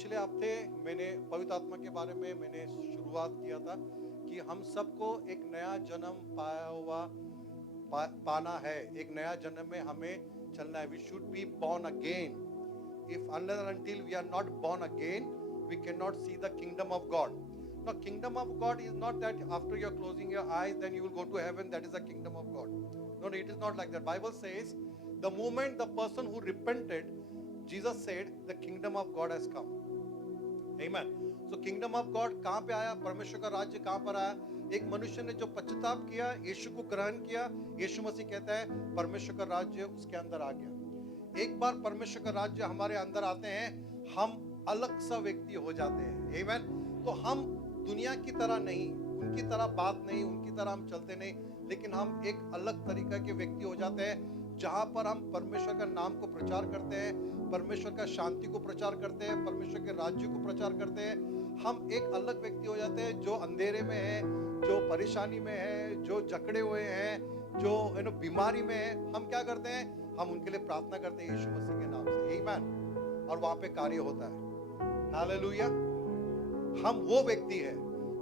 पिछले हफ्ते मैंने पवित्र आत्मा के बारे में मैंने शुरुआत किया था कि हम सबको एक नया जन्म पाया हुआ पाना है। एक नया जन्म में हमें चलना है। We should be born again. If unless and until we are not born again, we cannot see the kingdom of God. Now, kingdom of God is not that after you're closing your eyes, then you will go to heaven. That is the kingdom of God. No, it is not like that. Bible says, the moment the person who repented, Jesus said, the kingdom of God has come. Amen. So kingdom of God कहाँ पे आया? परमेश्वर का राज्य कहाँ पर आया? एक मनुष्य ने जो पश्चाताप किया, यीशु को ग्रहण किया, यीशु मसीह कहता है परमेश्वर का राज्य उसके अंदर आ गया। एक बार परमेश्वर का राज्य हमारे अंदर आते हैं, हम अलग सा व्यक्ति हो जाते हैं। आमेन। तो हम दुनिया की तरह नहीं, उनकी तरह बात नहीं, उनकी तरह हम चलते नहीं, लेकिन हम एक अलग तरीका के व्यक्ति हो जाते हैं, जहां पर हम परमेश्वर का नाम को प्रचार करते हैं, परमेश्वर का शांति को प्रचार करते हैं, परमेश्वर के राज्य को प्रचार करते हैं। हम एक अलग व्यक्ति हो जाते हैं, जो अंधेरे में है, जो परेशानी में है, जो जकड़े हुए हैं, जो बीमारी में है। हम क्या करते हैं? हम उनके लिए प्रार्थना करते हैं यीशु मसीह के नाम से। आमीन। और वहां पे कार्य होता है। हालेलुया। हम वो व्यक्ति है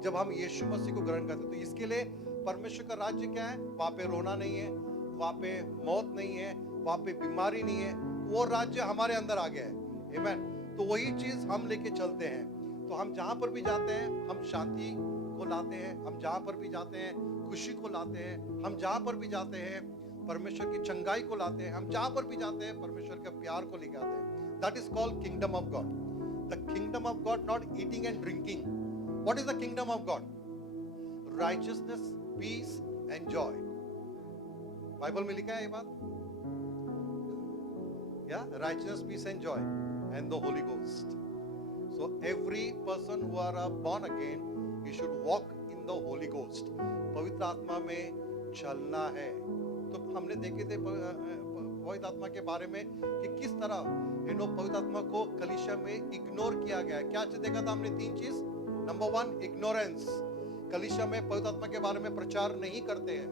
जब हम यीशु मसीह को ग्रहण करते हैं। तो इसके लिए परमेश्वर का राज्य क्या है? वहां पे रोना नहीं है, वहां पे मौत नहीं है, वहां पे बीमारी नहीं है। वो राज्य हमारे अंदर आ गया है। आमीन। तो वही चीज हम लेके चलते हैं। तो हम जहां पर भी जाते हैं, हम शांति को लाते हैं। हम जहां पर भी जाते हैं, खुशी को लाते हैं। हम जहां पर भी जाते हैं, परमेश्वर की चंगाई को लाते हैं। हम जहां पर भी जाते हैं, परमेश्वर के प्यार को लेके आते हैं। That is called kingdom of God. The kingdom of God, not eating and drinking. What is the kingdom of God? Righteousness, peace and joy. Bible में लिखा है ये बात। Yeah, righteousness, peace and joy and the Holy Ghost. So every person who are born again, you should walk in the Holy Ghost. पवित्र आत्मा में चलना है। तो हमने देखे थे पवित्र आत्मा के बारे में कि किस तरह पवित्र आत्मा को कलीसिया में इग्नोर किया गया है। क्या देखा था हमने? 3 चीज। Number 1, ignorance. कलीसिया में पवित्र आत्मा के बारे में प्रचार नहीं करते हैं,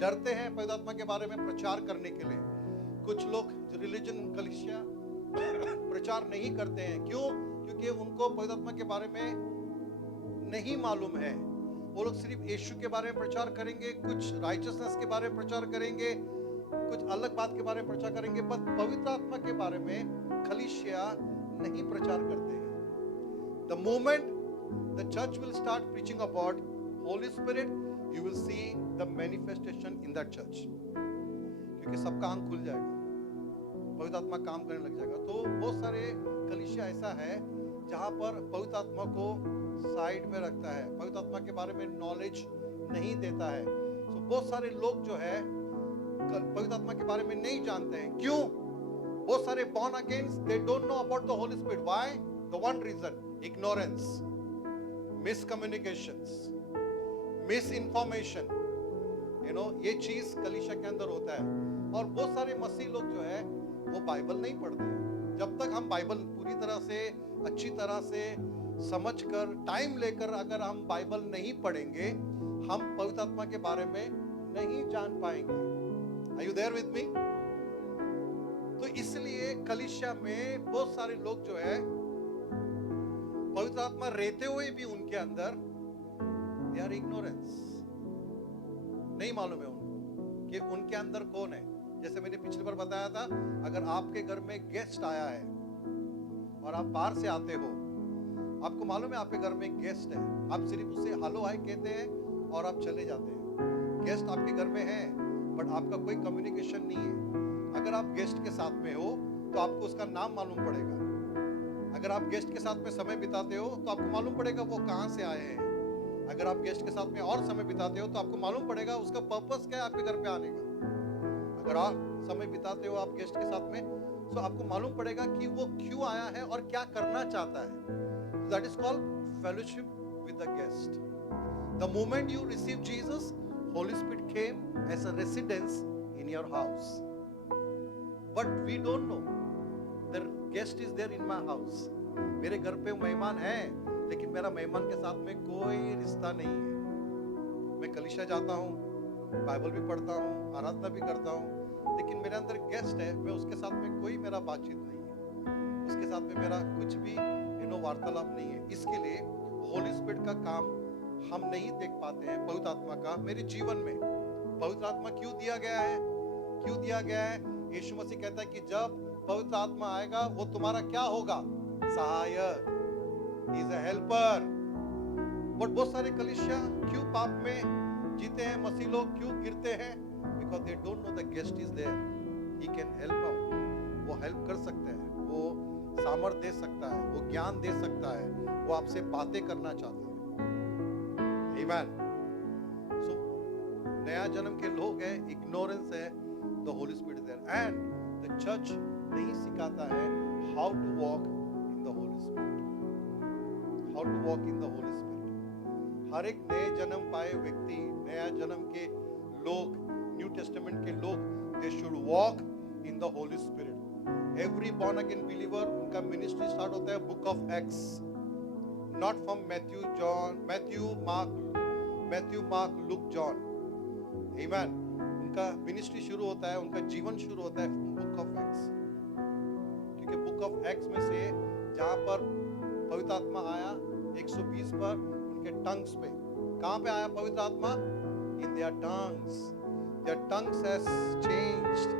डरते हैं पवित्र आत्मा के बारे में प्रचार करने के लिए। कुछ लोग रिलीजन कलीसिया प्रचार नहीं करते हैं। क्यों? क्योंकि उनको पवित्र आत्मा के बारे में नहीं मालूम है। वो लोग सिर्फ यीशु के बारे में प्रचार करेंगे, कुछ राइचियसनेस के बारे में प्रचार करेंगे, कुछ अलग बात के बारे में प्रचार करेंगे, पर पवित्र आत्मा के बारे में कलीसिया नहीं प्रचार करते हैं। The moment the church will start preaching about Holi spirit, you will see the manifestation in that church, क्योंकि सबका आंख खुल जाएगा, पवित्र आत्मा काम करने लग जाएगा। तो बहुत सारे कलीसिया ऐसा है जहां पर पवित्र आत्मा को साइड में रखता है, पवित्र आत्मा के बारे में नॉलेज नहीं देता है। तो बहुत सारे लोग जो है पवित्र आत्मा के बारे में नहीं जानते हैं। क्यों? बहुत सारे born again, they don't know about the Holy Spirit. Why? The one reason, ignorance, miscommunications, miss information. ये चीज कलीसिया के अंदर होता है। और बहुत सारे मसीह लोग जो है वो बाइबल नहीं पढ़ते हैं। जब तक हम बाइबल पूरी तरह से अच्छी तरह से समझकर टाइम लेकर अगर हम बाइबल नहीं पढ़ेंगे, हम पवित्र आत्मा के बारे में नहीं जान पाएंगे। Are you there with me? तो इसलिए कलीसिया में बहुत सारे लोग जो है पवित्र आत्मा रहते हुए भी उनके अंदर they are ignorance, नहीं मालूम है उनको कि उनके अंदर कौन है। जैसे मैंने पिछली बार बताया था, अगर आपके घर में गेस्ट आया है और आप बाहर से आते हो, आपको मालूम है आपके घर में गेस्ट है, आप सिर्फ उसे हेलो हाय कहते हैं और आप चले जाते हैं। गेस्ट आपके घर में है बट आपका कोई कम्युनिकेशन नहीं है। अगर आप गेस्ट के साथ में हो तो आपको उसका नाम मालूम पड़ेगा। अगर आप गेस्ट के साथ में समय बिताते हो तो आपको मालूम पड़ेगा वो कहाँ से आए हैं। अगर आप गेस्ट के साथ में और समय बिताते हो तो आपको मालूम पड़ेगा उसका पर्पस क्या है आपके घर पे आने का। अगर आप समय बिताते हो आप गेस्ट के साथ में, तो आपको मालूम पड़ेगा कि वो क्यों आया है और क्या करना चाहता है। That is called fellowship with the guest. The moment you receive Jesus, Holy Spirit came as a residence in your house, but we don't know the guest is there in my house. मेरे घर पे मेहमान है, लेकिन मेरा मेहमान के साथ में कोई रिश्ता नहीं है। मैं कलीसिया जाता हूँ, बाइबल भी पढ़ता हूँ, आराधना भी करता हूँ, लेकिन मेरे अंदर गेस्ट है, मैं उसके साथ में कोई मेरा बातचीत नहीं है। उसके साथ में मेरा कुछ भी वार्तालाप नहीं है। इसके लिए होली स्पिरिट का काम हम नहीं देख पाते हैं पवित्र आत्मा का मेरे जीवन में। पवित्र आत्मा क्यों दिया गया है? क्यों दिया गया है? यीशु मसीह कहता है कि जब पवित्र आत्मा आएगा वो तुम्हारा क्या होगा? सहायक, he is a helper. But बहुत सारे कलीसिया क्यों पाप में जीते हैं? मसीह लोग क्यों गिरते हैं? Because they don't know the guest is there, he can help out. वो हेल्प कर सकता है, वो सामर्थ दे सकता है, वो ज्ञान दे सकता है, वो आपसे बातें करना चाहता है। आमीन। सो नया जन्म के लोग हैं, इग्नोरेंस है, the Holy Spirit is there and the church नहीं सिखाता है how to walk in the Holy Spirit, how to walk in the Holy Spirit. हर एक नए जन्म पाए व्यक्ति, नया जन्म के लोग, न्यू टेस्टामेंट के लोग, they should walk in the Holy spirit. Every born again believer, उनका मिनिस्ट्री स्टार्ट होता है book of acts, not from Matthew, mark, look, John. आमीन। उनका मिनिस्ट्री शुरू होता है, उनका जीवन शुरू होता है बुक ऑफ एक्ट्स, क्योंकि बुक ऑफ एक्ट्स में से जहां पर पवित्र आत्मा आया 120 पर उनके टंग्स पे, कहां पे आया पवित्र आत्मा? In their tongues, their tongues has changed,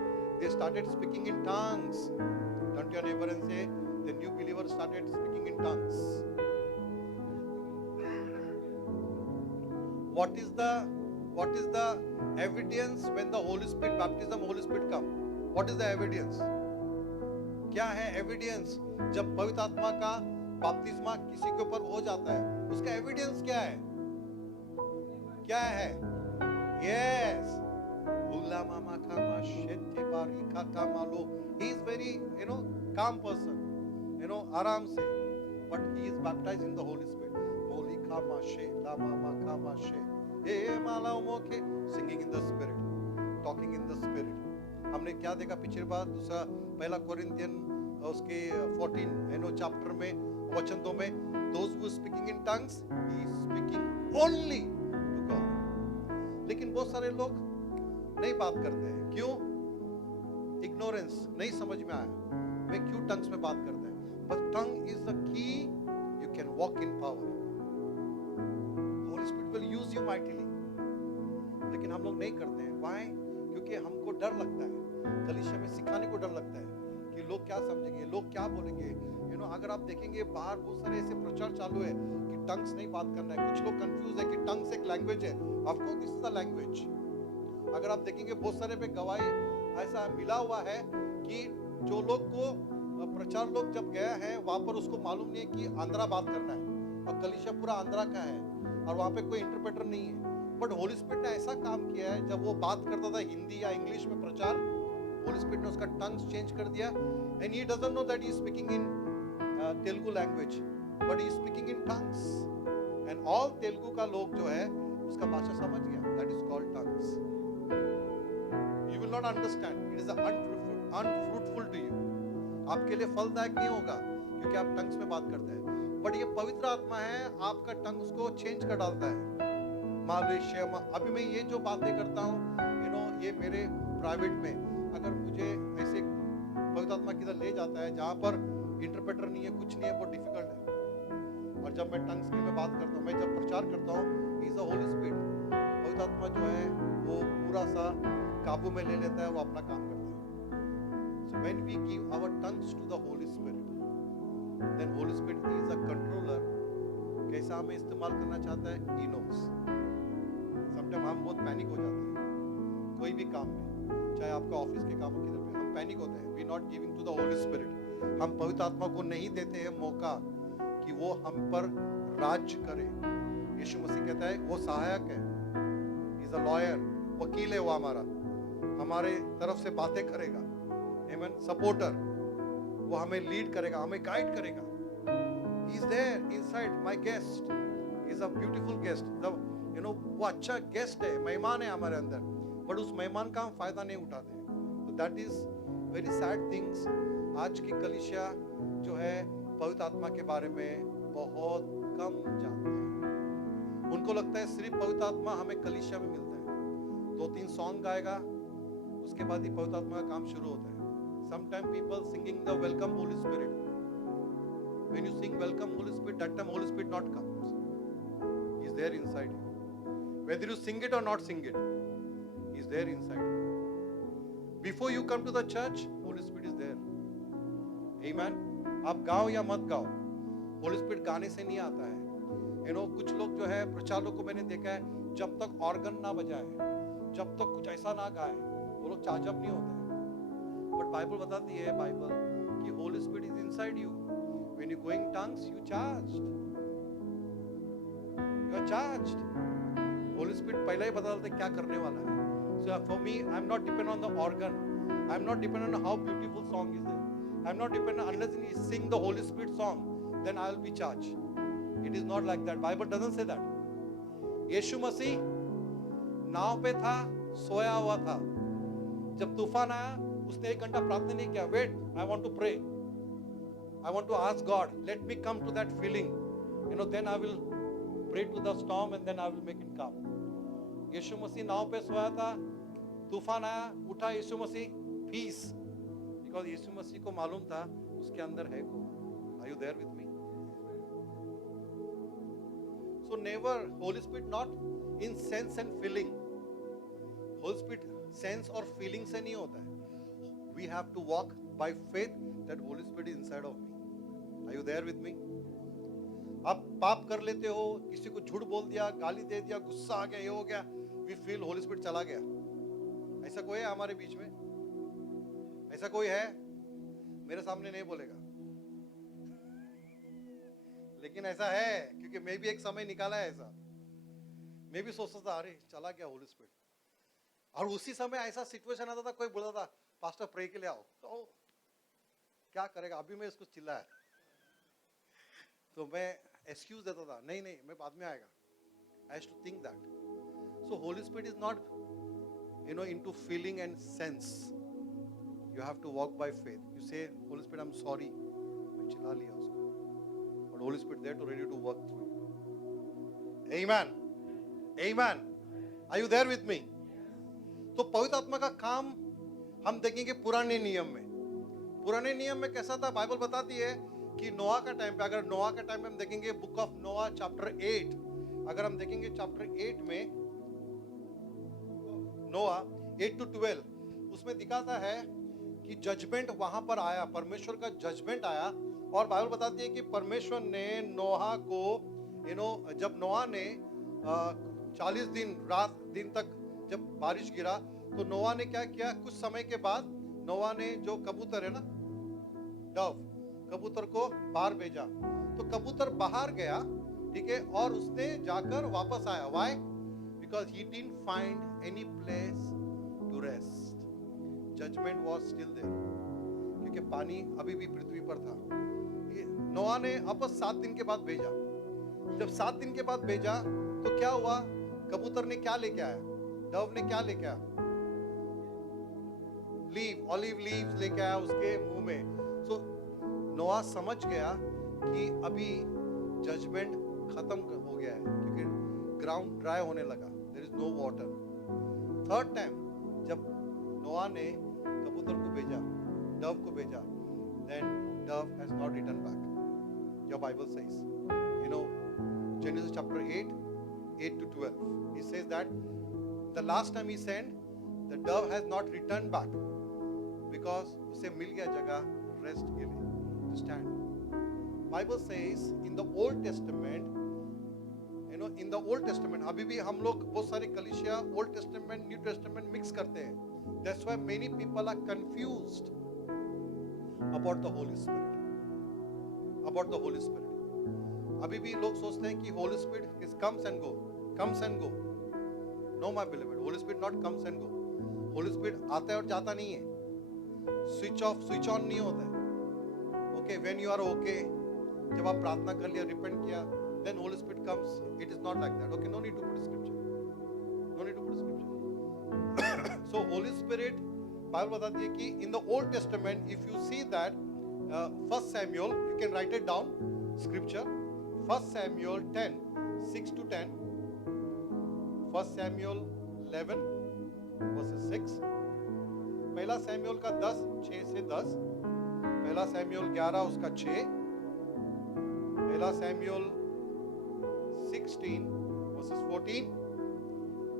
they started speaking in tongues. Turn to your neighbor and say, the new believer started speaking in tongues. What is the evidence when the Holy Spirit baptism, Holy Spirit come? What is the evidence? क्या है evidence? जब पवित्र आत्मा का बपतिस्मा किसी के ऊपर हो जाता है, उसका evidence क्या है? क्या है? Yes. He is very, calm person, आराम से, but he is baptized in the Holy Spirit. Holy kama she, lama ma kama she, mala umoke, singing in the Spirit, talking in the Spirit. हमने क्या देखा पिछली बार? दूसरा पहला Corinthian उसके 14 chapter में वचन 2 में, those who speaking in tongues, he is speaking only to God. लेकिन बहुत सारे लोग नहीं बात करते हैं, क्यों? इग्नोरेंस, नहीं समझ में आया मैं क्यों टंग्स में बात करते हैं। But tongue is the key, you can walk in power, Holi Spirit will use you mightily. लेकिन हम लोग नहीं करते हैं। व्हाई? क्योंकि हमको डर लगता है, कलीसिया में सिखाने को डर लगता है कि लोग क्या समझेंगे, लोग क्या बोलेंगे। अगर आप देखेंगे बाहर बहुत सारे ऐसे प्रचार चालू है कि टंग्स नहीं बात करना है। कुछ लोग कंफ्यूज है कि टंग्स एक लैंग्वेज है। Of course this is a language. अगर आप देखेंगे बहुत सारे पे गवाही ऐसा मिला हुआ है कि जो लोग को प्रचार लोग जब गया है वहां पर उसको मालूम नहीं है कि आंध्रा बात करना है और कलीसिया पूरा आंध्रा का है और वहां पे कोई इंटरप्रेटर नहीं है। बट होली स्पिरिट ने ऐसा काम किया है, जब वो बात करता था हिंदी या इंग्लिश में प्रचार, होली स्पिरिट ने उसका टंग्स चेंज कर दिया and he doesn't know that he is speaking in Telugu language but he is speaking in tongues and all Telugu का लोग जो है उसका भाषा समझ गया। That is called tongues. You will not understand. It is unfruitful to you. आपके लिए फलदायक नहीं होगा क्योंकि आप टंग्स में बात करते हैं। बट ये पवित्र आत्मा है, आपका टंग्स को चेंज कर डालता है। मालेशिया अभी मैं ये जो बातें करता हूँ, ये मेरे प्राइवेट में अगर मुझे ऐसे पवित्र आत्मा किधर ले जाता है जहाँ पर इंटरप्रेटर नहीं है, कुछ नहीं है, बहुत डिफिकल्ट है। और जब मैं टंग्स में बात करता हूँ, मैं जब प्रचार करता हूँ, इज अ होली स्पिरिट, पवित्र आत्मा जो है वो पूरा सा काबू में ले लेता है, वो अपना काम करता है। So when we give our tongues to the Holy Spirit, then Holy Spirit is a controller. कैसा हमें इस्तेमाल करना चाहता है, He knows. Sometimes हम बहुत पैनिक हो जाते हैं कोई भी काम में, चाहे आपका ऑफिस के काम हो किधर पे, हम पैनिक होते हैं। We not giving to the Holy Spirit. हम पवित्र आत्मा को नहीं देते हैं मौका कि वो हम पर राज्य करे। यीशु मसीह कहता है वो सहायक है, He is a lawyer, वकील है वो हमारे तरफ से बातें करेगा। आमीन। सपोर्टर, वो हमें लीड करेगा, हमें गाइड करेगा। He is there inside my guest. He is a beautiful guest. वो अच्छा गेस्ट है, मेहमान है हमारे अंदर, बट उस मेहमान का हम फायदा नहीं उठाते। तो that is very sad things. आज की कलीसिया जो है पवित्र आत्मा के बारे में बहुत कम जानते हैं। उनको लगता है सिर्फ पवित्र आत्मा हमें कलीसिया में मिलता है, 2-3 सॉन्ग गाएगा, उसके बाद ही पवित्र आत्मा का काम शुरू होता है। Sometimes people singing the welcome Holy Spirit, when you sing welcome Holy Spirit, that time Holy Spirit not comes. He is there inside you. Whether you sing it or not sing it, He is there inside you. Before you come to the church, Holy Spirit is there. Amen. आप गाओ या मत गाओ, Holy Spirit गाने से नहीं आता है. कुछ लोग जो है प्रचारकों को मैंने देखा है, जब तक ऑर्गन ना बजाए, जब तक कुछ ऐसा ना गाए, वो लोग चार्जअप नहीं होते. बट बाइबल बताती है, बाइबल कि Holy Spirit is inside you. When you going tongues, you charged. You are charged. Holy Spirit पहले ही बता देते क्या करने वाला है. So for me, I am not depend on the organ. I am not depend on how beautiful song is there. I am not depend unless he sing the Holy Spirit song, then I will be charged. It is not like that. Bible doesn't say that. यीशु मसीह नाव पे था, सोया हुआ था. जब तूफान आया, उसने 1 घंटा प्रार्थना नहीं किया. Wait, I want to pray. I want to ask God, let me come to that feeling. Then I will pray to the storm and then I will make it calm. यीशु मसीह नाव पे सोया था, तूफान आया, उठा यीशु मसीह, peace. Because यीशु मसीह को मालूम था उसके अंदर है कौन. Are you there with me? So never, Holy Spirit not in sense and feeling. Holy Spirit sense और feeling से नहीं होता है. We have to walk by faith that Holy Spirit is inside of me. Are you there with me? आप पाप कर लेते हो, किसी को झूठ बोल दिया, गाली दे दिया, गुस्सा आ गया, ये हो गया, we feel Holy Spirit चला गया. ऐसा कोई है हमारे बीच में? ऐसा कोई है? मेरे सामने नहीं बोलेगा, लेकिन ऐसा है, क्योंकि मैं भी एक समय निकाला है ऐसा. मैं भी सोचता था, अरे चला गया होली स्पिरिट. और उसी समय ऐसा सिचुएशन आता था, कोई बोलता था पास्टर प्रे के लिए आओ, तो क्या करेगा, अभी मैं इसको चिल्लाया, तो मैं एक्सक्यूज देता था, नहीं नहीं मैं बाद में आएगा. I have to think that. So Holy Spirit is not into feeling and sense. You have to walk by faith. You say Holy Spirit I am sorry, मैं चिल्ला लिया उसको. But Holy Spirit there to ready to work through you. Amen. Amen. Are you there with me? तो पवित्र आत्मा का काम हम देखेंगे पुराने नियम में. पुराने नियम में कैसा था, बाइबल बताती है कि नोआ का टाइम पे, अगर नोआ का टाइम में हम देखेंगे बुक ऑफ नोआ चैप्टर 8, अगर हम देखेंगे चैप्टर 8 में नोआ 8 to 12, उसमें दिखाता है कि जजमेंट वहां पर आया, परमेश्वर का जजमेंट आया. और बाइबल बताती है कि परमेश्वर ने नोहा को जब नोहा ने 40 दिन तक जब बारिश गिरा, तो नोहा ने क्या किया, कुछ समय के बाद नोहा ने जो कबूतर है ना, डव, कबूतर को बाहर भेजा. तो कबूतर बाहर गया, ठीक है, और उसने जाकर वापस आया. Why? Because he didn't find any place to rest. Judgment was still there, क्योंकि पानी अभी भी पृथ्वी पर था. नोआ ने वापस 7 दिन के बाद भेजा. जब 7 दिन के बाद भेजा तो क्या हुआ, कबूतर ने क्या लेके आया, डव ने क्या लेके आया, ऑलिव लीव्स लेके आया उसके मुंह में. सो नोआ समझ गया कि अभी जजमेंट खत्म हो गया है, क्योंकि ग्राउंड ड्राई होने लगा, there is no water. 3rd time जब नोआ ने कबूतर को भेजा, डव को भेजा, then dove has not returned back. Your Bible says, Genesis chapter 8 to 12. It says that the last time he sent, the dove has not returned back because उसे मिल गया जगह rest के लिए, to stand. Bible says in the Old Testament, in the Old Testament, अभी भी हम लोग बहुत सारे कलीसिया Old Testament, New Testament mix करते हैं. That's why many people are confused about the Holy Spirit. About the Holy Spirit. अभी भी लोग सोचते हैं कि Holy Spirit is comes and go. No, my beloved, Holy Spirit not comes and go. Holy Spirit आता है और जाता नहीं है. Switch off, switch on नहीं होता है. Okay, when you are okay, जब आप प्रार्थना कर लिया, repent किया, then Holy Spirit comes. It is not like that. Okay, no need to put scripture. No need to put scripture. So Holy Spirit, Bible बताती है कि in the Old Testament, if you see that 1 Samuel, you can write it down, scripture, 1 Samuel 10, 6 to 10, 1 Samuel 11, verses 6, पहला Samuel का 10, 6 से 10, पहला Samuel 11 उसका 6, पहला Samuel 16 verses 14.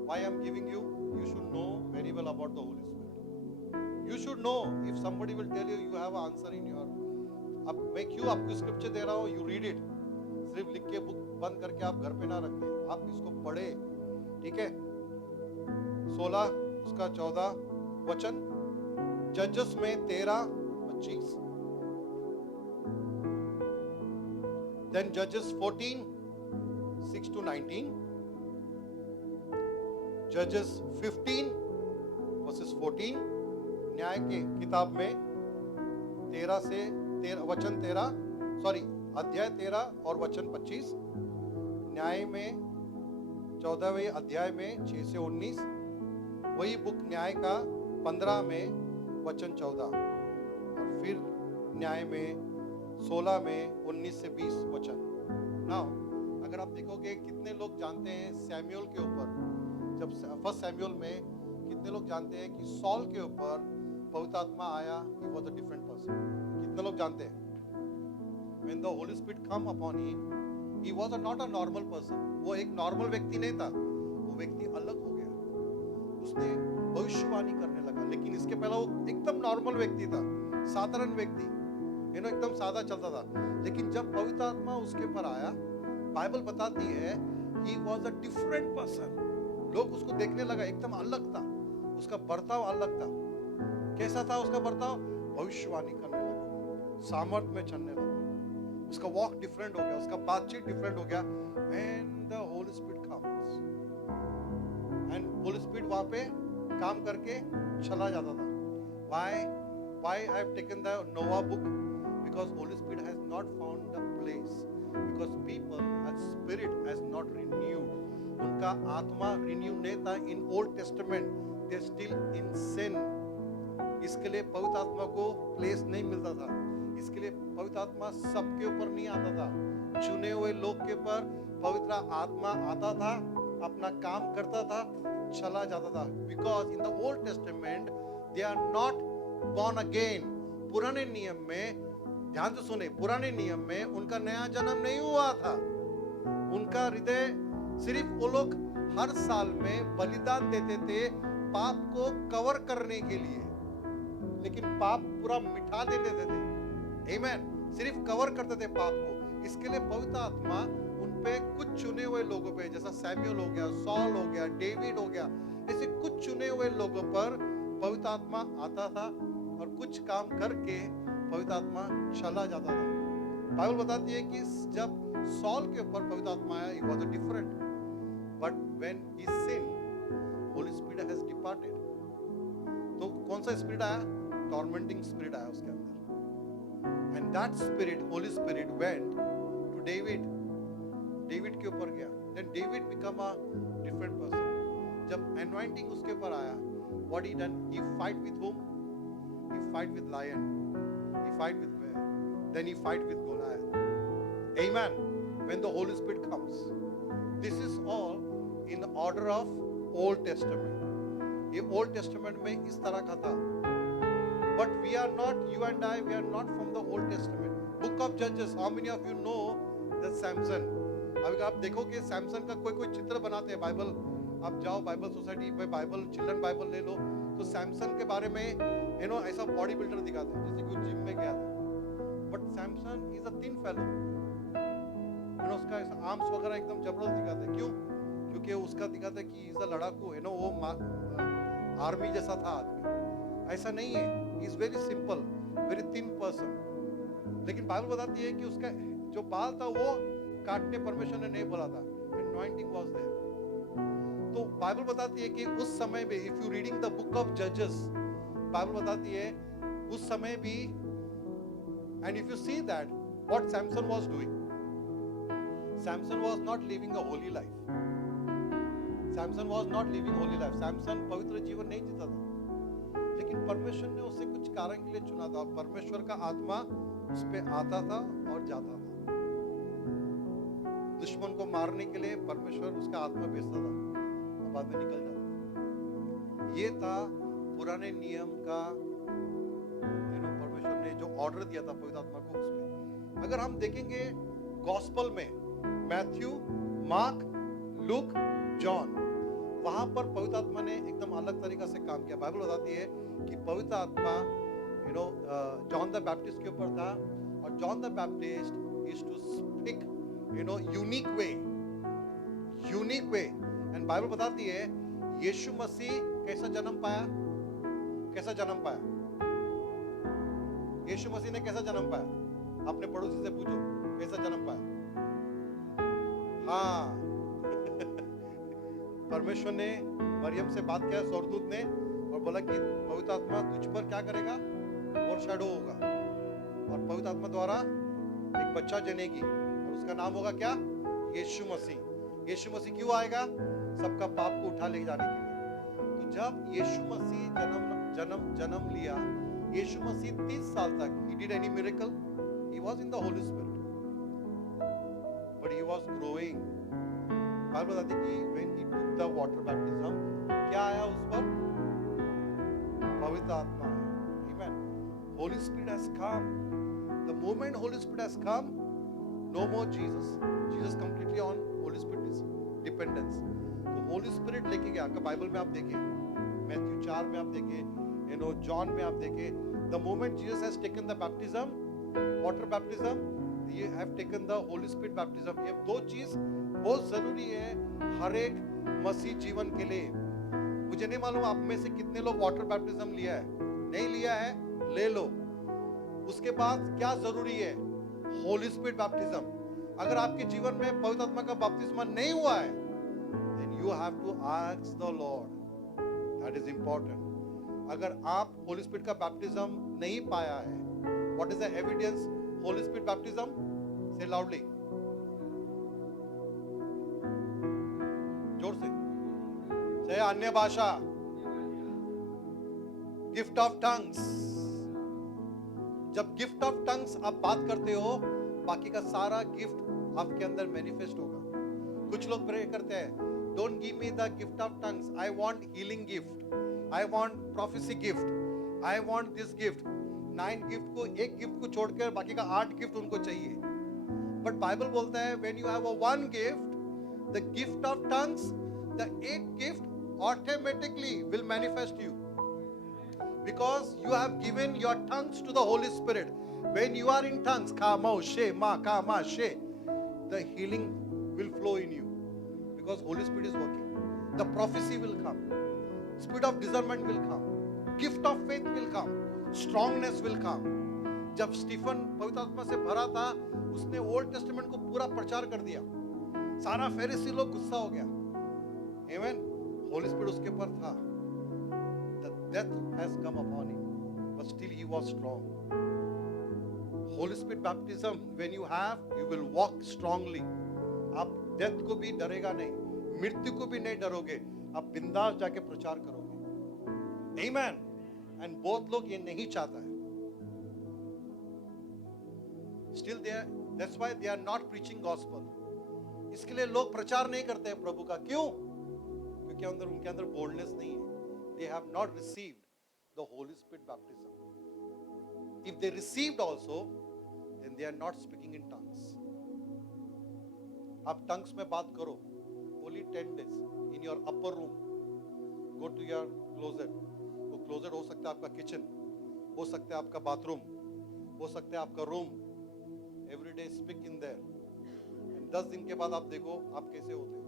Why I'm giving you? You should know very well about the Holy Spirit. You should know if somebody will tell you you have an answer in your. अब मैं क्यों आपको scripture दे रहा हूँ? You read it. सिर्फ लिख के book बंद करके आप घर पे ना रख दें. आप इसको पढ़े, ठीक है? 16 उसका 14 वचन, जजेस में 13-25. Then Judges 14 6-19. Judges 15 verses 14. न्याय के किताब में 13 से 13 वचन 13 सॉरी अध्याय 13 और वचन 25. न्याय में 14वें अध्याय में 6 से 19. वही बुक न्याय का 15 में वचन 14 और फिर न्याय में 16 में 19 से 20 वचन. नाउ अगर आप देखोगे कितने लोग जानते हैं सैमुअल के ऊपर, जब फर्स्ट सैमुअल में कितने लोग जानते हैं कि सॉल के ऊपर पवित्र आत्मा आया, he was a different person. कितने लोग जानते हैं? When the Holy Spirit come upon him, he was not a normal person. वो एक नॉर्मल व्यक्ति नहीं था, वो व्यक्ति अलग हो गया. उसने भविष्यवाणी करने लगा, लेकिन इसके पहले वो एकदम नॉर्मल व्यक्ति था, साधारण व्यक्ति, एकदम सादा चलता था. लेकिन जब पवित्र आत्मा उसके ऊपर आया, बाइबल बताती है he was a different person. लोग उसको देखने लगा, एकदम अलग था, उसका बर्ताव अलग था. कैसा था उसका बर्ताव? भविष्यवाणी करने लगा, सामर्थ में चलने लगा, उसका वॉक डिफरेंट हो गया, उसका बातचीत डिफरेंट हो गया. When the Holy Spirit comes, and Holy Spirit वहाँ पे काम करके चला जाता था. Why I have taken the Noah book? Because Holy Spirit has not found a place, because people as spirit has not renewed. उनका आत्मा रिन्यू नहीं था. In old testament they still in sin. इसके लिए पवित्र आत्मा को प्लेस नहीं मिलता था. इसके लिए पवित्र आत्मा सबके ऊपर नहीं आता था. चुने हुए लोग के ऊपर पवित्र आत्मा आता था, अपना काम करता था, चला जाता था. Because in the Old Testament they are not born again. पुराने नियम में, ध्यान से सुने, पुराने नियम में उनका नया जन्म नहीं हुआ था. उनका हृदय सिर्फ वो लोग हर साल में बलिदान देते थे पाप को कवर करने के लिए, लेकिन पाप पूरा मिटा देते थे. आमीन. सिर्फ कवर करते थे पाप को. इसके लिए पवित्र आत्मा उन पे कुछ चुने हुए लोगों पे, जैसा सैमुअल हो गया, सॉल हो गया, डेविड हो गया, ऐसे कुछ चुने हुए लोगों पर पवित्र आत्मा आता था और कुछ काम करके पवित्र आत्मा चला जाता था. बाइबल बताती है कि जब सॉल के ऊपर पवित्र आत्मा आया, it was different. But when he sinned, Holy Spirit has departed. तो कौन सा स्पिरिट आया? टॉर्मेंटिंग स्पिरिट आया उसके अंदर. And that spirit, Holy Spirit, went to David. David के ऊपर गया. Then David become a different person. जब anointing उसके ऊपर आया, what he done? He fight with whom? He fight with lion. He fight with bear. Then he fight with Goliath. Amen. When the Holy Spirit comes, this is all in the order of Old Testament. ये Old Testament में इस तरह का था. But we are not, you and I, we are not from the Old Testament. Book of Judges, how many of you know the Samson? अभी आप देखोगे सैमसन का कोई चित्र बनाते हैं. बाइबल, आप जाओ बाइबल सोसाइटी पे, बाइबल चिल्ड्रन बाइबल ले लो, तो सैमसन के बारे में ऐसा बॉडी बिल्डर दिखाते हैं, जैसे कि जिम में गया था. But Samson is a thin fellow. उसका आर्म्स वगैरह एकदम जबरदस्त दिखाते हैं. क्यों? क्योंकि उसका दिखाता है कि इज अ लड़ाकू, वो आर्मी जैसा था आदमी. ऐसा नहीं है. Is very simple, very thin person. लेकिन बाइबल बताती है कि उसका जो बाल था वो काटने परमेश्वर ने नहीं बोला था. anointing was there. तो बाइबल बताती है कि उस समय भी, if you reading the book of जजेस, बाइबल बताती है उस समय भी, and if you see that what Samson was doing, Samson was not living a Holi life. Samson was not living Holi life. Samson पवित्र जीवन नहीं जीता था, लेकिन परमेश्वर ने उसे कुछ कारण के लिए चुना था. परमेश्वर का आत्मा उस पे आता था और जाता था. दुश्मन को मारने के लिए परमेश्वर उसका आत्मा भेजता था और बाद में निकल जाता था. ये था पुराने नियम का, परमेश्वर ने जो ऑर्डर दिया था पवित्र आत्मा को. उसमें अगर हम देखेंगे गॉस्पल में, मैथ्यू, मार्क, लूक, जॉन, वहां पर पवित्र आत्मा ने एकदम अलग तरीका से काम किया। बाइबल बताती है कि पवित्र आत्मा जॉन द बैप्टिस्ट के ऊपर था, और John the Baptist is to speak unique way. And Bible बताती है यीशु मसीह कैसा जन्म पाया, कैसा जन्म पाया, यीशु मसीह ने कैसा जन्म पाया? अपने पड़ोसी से पूछो कैसा जन्म पाया। हाँ परमेश्वर ने मरियम से बात किया, स्वर्गदूत ने, और बोला कि पवित्र आत्मा तुझ पर क्या करेगा, और शैडो होगा, और पवित्र आत्मा द्वारा एक बच्चा जनेगी, और उसका नाम होगा क्या? यीशु मसीह। यीशु मसीह क्यों आएगा? सबका पाप को उठा ले जाने के लिए। तो जब यीशु मसीह जन्म लिया, यीशु मसीह 30 साल तक he did any miracle? He was in the Holy Spirit, but he was growing. Bible बताती है कि when he took the water baptism, क्या आया उस पर? पवित्र आत्मा। Amen. Holy Spirit has come. The moment Holy Spirit has come, no more Jesus. Jesus completely on Holy Spirit is dependence. तो Holy Spirit लेके गया। आपका बाइबल में आप देखें, मैथ्यू 4 में आप देखें, जॉन में आप देखें, the moment Jesus has taken the baptism, water baptism, he have taken the Holy Spirit baptism. ये दो चीज बहुत जरूरी है हर एक मसीह जीवन के लिए। मुझे नहीं मालूम आप में से कितने लोग वाटर बैप्टिज्म लिया है, नहीं लिया है, ले लो। उसके बाद क्या जरूरी है? Holi spirit baptism. अगर आपके जीवन में पवित्र आत्मा का बपतिस्मा नहीं हुआ है, then you have to ask the Lord. That is important. अगर आप होली स्पिरिट का बैप्टिज्म नहीं पाया है, what is the evidence? Holi spirit baptism, say loudly, जोर से, say अन्य भाषा, गिफ्ट ऑफ टंग्स। जब गिफ्ट ऑफ टंग्स आप बात करते हो, बाकी का सारा गिफ्ट आपके अंदर मैनिफेस्ट होगा। कुछ लोग प्रे करते हैं, don't give me the gift of tongues, I want healing gift, I want prophecy gift, I want this gift. 9 gift को, एक गिफ्ट को छोड़कर बाकी का 8 गिफ्ट उनको चाहिए। बट बाइबल बोलता है when you have a one gift, the gift of tongues, the 8th gift automatically will manifest you, because you have given your tongues to the Holy Spirit. When you are in tongues, the healing will flow in you, because Holy Spirit is working. The prophecy will come, spirit of discernment will come, gift of faith will come, strongness will come. जब Stephen पवित्र आत्मा से भरा था, उसने old testament को पूरा प्रचार कर दिया। सारा फरीसी लोग गुस्सा हो गया। Amen. Holy Spirit उसके ऊपर था। The death has come upon him, but still he was strong. Holy Spirit baptism, when you have, you will walk strongly. आप डेथ को भी डरेगा नहीं, मृत्यु को भी नहीं डरोगे, आप बिंदास जाके प्रचार करोगे। Amen. And बहुत लोग ये नहीं चाहता है। Still that's why they are not preaching gospel. इसके लिए लोग प्रचार नहीं करते हैं प्रभु का। क्यों? क्योंकि उनके अंदर बोल्डनेस नहीं है। They have not received the Holy Spirit baptism. If they received also, then they are not speaking in tongues. आप टंग्स में बात करो, only 10 days in your upper room. Go to your closet. वो closet हो सकता है आपका kitchen, हो सकता है आपका बाथरूम, हो सकता है आपका room. Every day speak in there. 10 दिन के बाद आप देखो आप कैसे होते हो।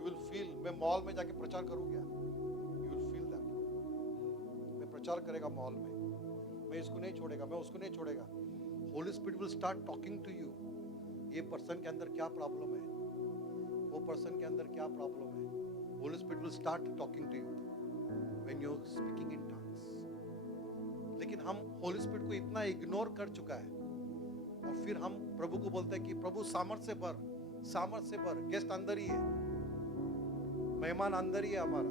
You will feel, मैं मॉल में जाके प्रचार करूँ क्या? You will feel that. मैं प्रचार करेगा मॉल में, मैं इसको नहीं छोड़ेगा, मैं उसको नहीं छोड़ेगा। Holy Spirit will start talking to you. ये पर्सन के अंदर क्या प्रॉब्लम है, वो पर्सन के अंदर क्या प्रॉब्लम है। Holy Spirit will start talking to you when you're speaking in tongues. लेकिन हम Holy Spirit को इतना इग्नोर कर चुका है, और फिर हम प्रभु को बोलते हैं कि प्रभु सामर्थ से भर। गेस्ट अंदर ही है, मेहमान अंदर ही है हमारा,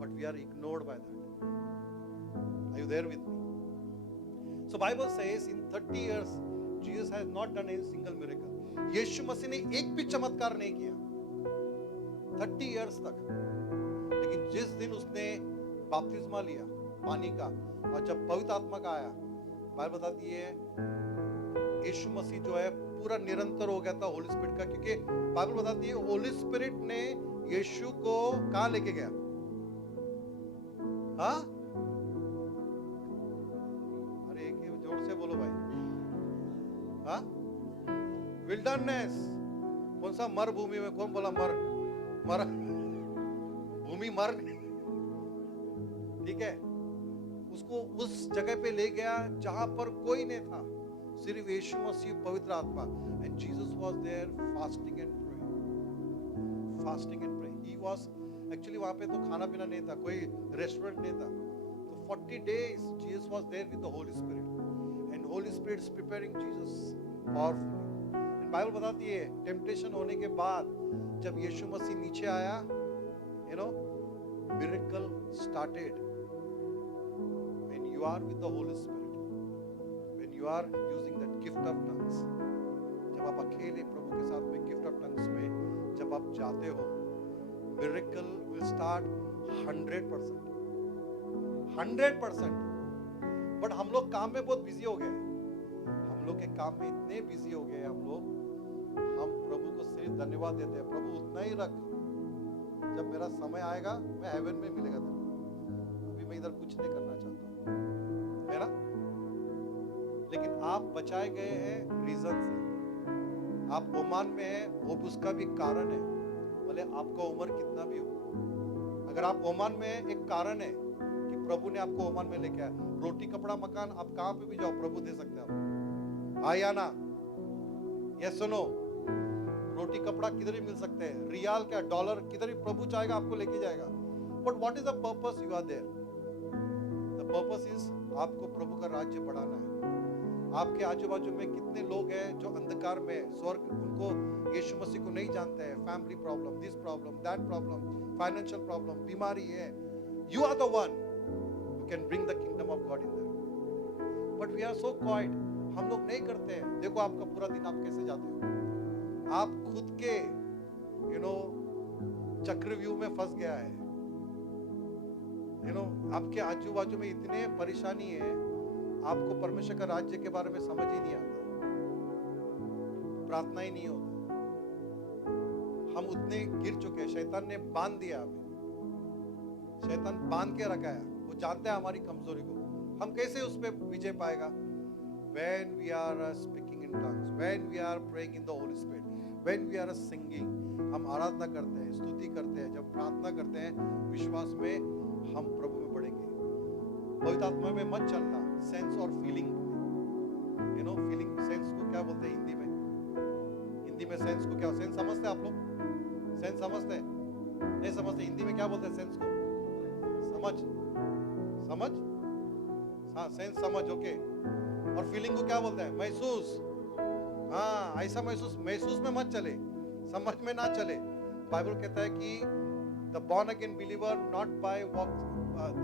but we are ignored by that. Are you there with me? So Bible says in 30 years Jesus has not done a single miracle. यीशु मसीह ने एक भी चमत्कार नहीं किया 30 years तक। लेकिन जिस दिन उसने बपतिस्मा लिया पानी का, और जब पवित्र आत्मा का आया, बाइबल बताती है यीशु मसीह जो है पूरा निरंतर हो गया था होली स्पिरिट का, क्योंकि बाइबल बताती है होली स्पिरिट ने यीशु को कहां लेके गया? हाँ, अरे एक जोर से बोलो भाई। हाँ, विल्डरनेस। कौन सा मरुभूमि में? कौन बोला मर मर भूमि मर? ठीक है, उसको उस जगह पे ले गया जहां पर कोई नहीं था, सिर्फ यीशु मसीह, पवित्र आत्मा। And Jesus was there fasting and praying, fasting and praying. He was actually वहां पे तो खाना पीना नहीं था, कोई रेस्टोरेंट नहीं था। तो 40 days Jesus was there with the Holy Spirit, and Holy Spirit is preparing Jesus powerfully. And Bible बताती है टेम्पटेशन होने के बाद जब यीशु मसीह नीचे आया, you know, miracle started. You are with the Holy Spirit, when you are using that gift of tongues, जब आप अकेले प्रभु के साथ में gift of tongues में जब आप जाते हो, miracle will start 100%, 100%। बट हम लोग काम में बहुत बिजी हो गए, हम लोग के काम में इतने बिजी हो गए हम प्रभु को सिर्फ धन्यवाद देते हैं, प्रभु उतना ही रख, जब मेरा समय आएगा मैं हेवन में मिलेगा तेरे, अभी मैं इधर कुछ नहीं करना चाहता, है ना? लेकिन आप बचाए गए हैं रीजन से। आप ओमान में हैं, वो उसका भी कारण है, भले आपका उम्र कितना भी हो। अगर आप ओमान में हैं, एक कारण है कि प्रभु ने आपको ओमान में लेके आया। रोटी कपड़ा मकान आप कहां पे भी जाओ, प्रभु दे सकते हैं आपको। हाँ या ना? ये सुनो, रोटी कपड़ा किधर भी मिल सकते हैं, रियाल क्या डॉलर किधर भी प्रभु चाहेगा आपको लेके जाएगा। But what is the purpose you are there? The purpose is आपको प्रभु का राज्य बढ़ाना है। आपके आजू बाजू में कितने लोग हैं जो अंधकार में है, स्वर्ग उनको यीशु मसीह को नहीं जानते हैं। Family problem, this problem, that problem, financial problem, बीमारी है। You are the one who can bring the kingdom of God in there. But we are so quiet, हम लोग नहीं करते हैं। देखो आपका पूरा दिन आप कैसे जाते हो, आप खुद के चक्रव्यूह में फंस गया है। आपके आजू बाजू में इतने परेशानी है, आपको परमेश्वर का राज्य के बारे में समझ ही नहीं आता, प्रार्थना ही नहीं होता। हम उतने गिर चुके हैं, शैतान ने बांध दिया हमें, शैतान बांध के रखा है। वो जानता है हमारी कमजोरी को, हम कैसे उस पर विजय पाएगा? When we are speaking in tongues, when we are praying in the Holy Spirit, when we are singing, हम आराधना करते हैं, स्तुति करते हैं, जब प्रार्थना करते हैं, विश्वास में हम प्रभु में बढ़ेंगे। पवित्र आत्मा में मत चलना, सेंस और फीलिंग, फीलिंग सेंस को क्या बोलते हैं हिंदी में? हिंदी में सेंस को क्या, सेंस समझते हैं आप लोग? सेंस समझते हैं? नहीं समझते? हिंदी में क्या बोलते हैं सेंस को? समझ, समझ, हाँ सेंस समझ, ओके। और फीलिंग को क्या बोलते हैं? महसूस। हाँ, ऐसा महसूस में मत चले, समझ में ना चले। बाइबल कहता है कि the born again believer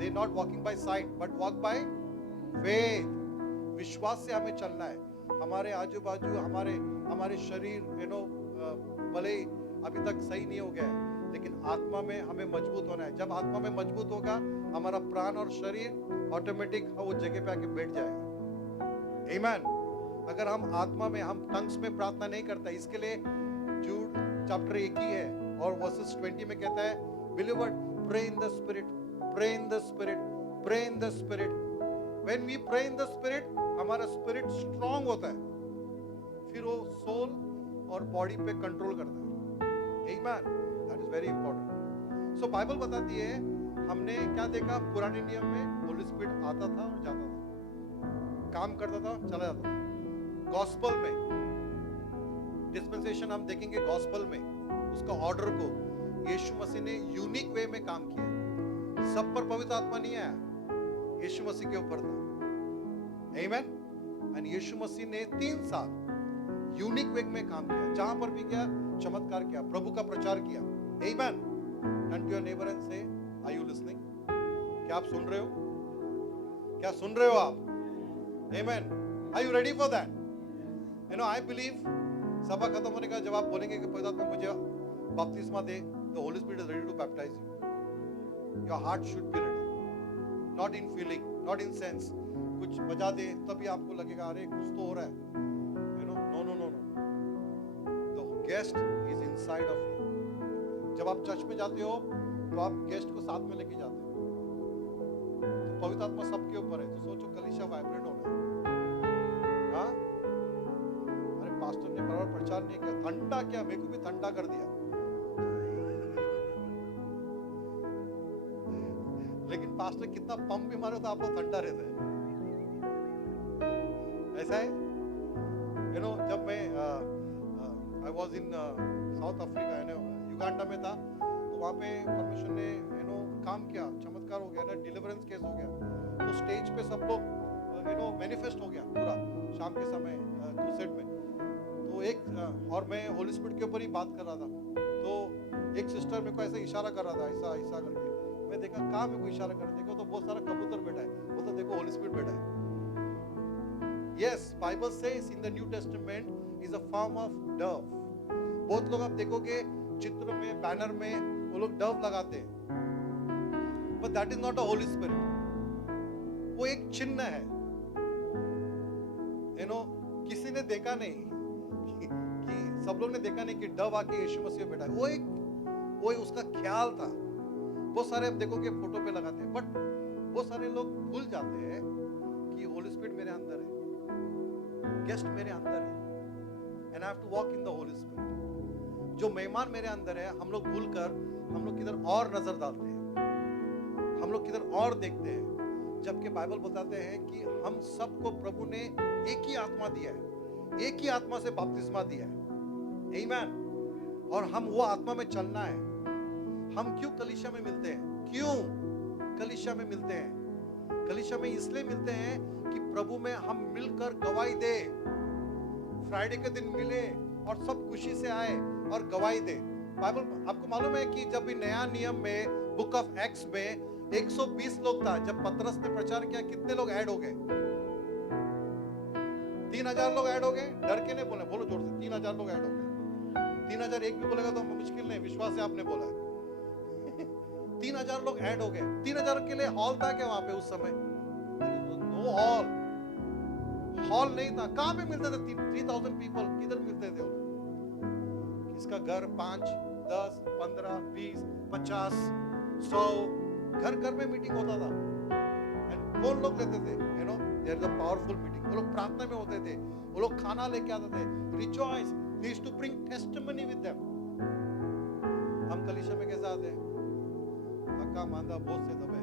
they not walking by sight but walk by faith। विश्वास से हमें चलना है। हमारे आजू बाजू हमारे शरीर भले अभी तक सही नहीं हो गया है, लेकिन आत्मा में हमें मजबूत होना है। जब आत्मा में मजबूत होगा, हमारा प्राण और शरीर ऑटोमेटिक वो जगह पे आके बैठ जाएगा। आमीन। अगर हम आत्मा में, हम टंग्स में प्रार्थना नहीं करते, इसके लिए जूड चैप्टर 1 ही है और वर्सेस 20 में कहता है, Beloved, pray in the Spirit, pray in the Spirit, pray in the Spirit। When we pray in the Spirit, हमारा स्पिरिट स्ट्रॉन्ग होता है, फिर वो सोल और बॉडी पे कंट्रोल करता है। Amen, that is very important। So Bible बताती है, हमने क्या देखा? पुराने नियम में होली स्पिरिट आता था और जाता था, काम करता था, चला जाता था। गॉस्पल में डिस्पेंसेशन हम देखेंगे, गॉस्पल में उसका ऑर्डर को यीशु मसीह ने यूनिक वे में काम किया। सब पर पवित्र आत्मा नहीं आया, यीशु मसीह के ऊपर था। आमीन। एंड यीशु मसीह ने 3 साल यूनिक वे में काम किया, जहां पर भी गया चमत्कार किया, प्रभु का प्रचार किया। आमीन। Turn to your neighbour and say, are you listening? क्या आप सुन रहे हो? क्या सुन रहे हो आप? आमीन। Are you ready for that? I believe सभा खत्म होने का जब आप बोलेंगे कि पवित्र आत्मा मुझे बपतिस्मा दे, the Holy Spirit is ready to baptize you. Your heart should be ready, not in feeling, not in sense, कुछ बजा दे तभी आपको लगेगा अरे कुछ तो हो रहा है, you know. No no no no, the guest is inside of you. जब आप चर्च में जाते हो तो आप गेस्ट को साथ में लेके जाते हो, तो पवित्र आत्मा सबके ऊपर है। तो सोचो कलीसिया वाइब्रेंट होना है। हाँ, अरे पास्टर ने बराबर प्रचार नहीं किया, ठंडा क्या, मेरे को भी ठंडा कर दिया। लेकिन पास्टर कितना पंप भी मारे तो आप लोग ठंडा रहते हैं, ऐसा है। यू नो, जब मैं I was in south Africa, Uganda में था, तो वहाँ पे परमेश्वर ने काम किया, चमत्कार हो गया ना, डिलीवरेंस केस हो गया। तो स्टेज पे सब लोग मैनिफेस्ट हो गया पूरा शाम के समय क्रूसेड में। तो एक और मैं होली स्पिरिट के ऊपर ही बात कर रहा था, तो एक सिस्टर मेरे को ऐसे इशारा कर रहा था, ऐसा ऐसा करके। मैं देखा कहाँ मेरे को इशारा कर, देखो तो बहुत सारा कबूतर बैठा है, वो तो देखो होली स्पिरिट बैठा है। Yes, Bible says in the New Testament is a form of dove. बहुत लोग आप देखोगे चित्र में, बैनर में वो लोग डव लगाते हैं, but that is not a Holy Spirit. वो एक चिन्ह है, किसी ने देखा नहीं कि सब लोग ने देखा नहीं कि डव आके यीशु मसीह बैठा है। वो उसका ख्याल था। बहुत सारे आप देखोगे फोटो पे लगाते हैं, बट बहुत सारे लोग भूल जाते हैं कि होली स्पिरिट मेरे अंदर है, गेस्ट मेरे अंदर है, and I have to walk in the Holy Spirit. जो मेहमान मेरे अंदर है, हम लोग भूलकर हम लोग किधर और नजर डालते हैं, हम लोग किधर और देखते हैं, जबकि बाइबल बताते हैं कि हम सबको प्रभु ने एक ही आत्मा दिया है, एक ही आत्मा से बपतिस्मा दिया है, आमीन। और हम वो आत्मा में चलना है। हम क्यों कलीसिया में मिलते हैं? क्यों कलीसिया में मिलते हैं? कलीसिया में इसलिए मिलते हैं कि प्रभु में हम मिलकर गवाही दे। फ्राइडे के दिन मिले और सब खुशी से आए और गवाही दे। बाइबल आपको मालूम है कि जब भी नया नियम में बुक ऑफ एक्ट्स में 120 लोग था, जब पतरस ने प्रचार किया कितने लोग ऐड हो गए? 3000 लोग ऐड हो गए। डर के नहीं बोले, बोलो जोर से, 3000 लोग ऐड हो गए। 3000 एक भी बोलेगा तो मुश्किल नहीं, विश्वास से आपने बोला है। 3000 लोग ऐड हो गए। 3000 के लिए हॉल था क्या वहां पे उस समय? नो हॉल नहीं था। कहां पे मिलते थे 3000 पीपल? किधर मिलते थे? किसका घर 5, 10, 15, 20, 50, 100 घर घर में मीटिंग होता था। एंड कौन लोग लेते थे? There is a powerful meeting. वो लोग प्रार्थना में होते थे, वो लोग खाना लेके आते थे, rejoice, they used to bring testimony with them. हम कलीसिया में कैसे आते हैं? थका मांदा बोझ से दबे,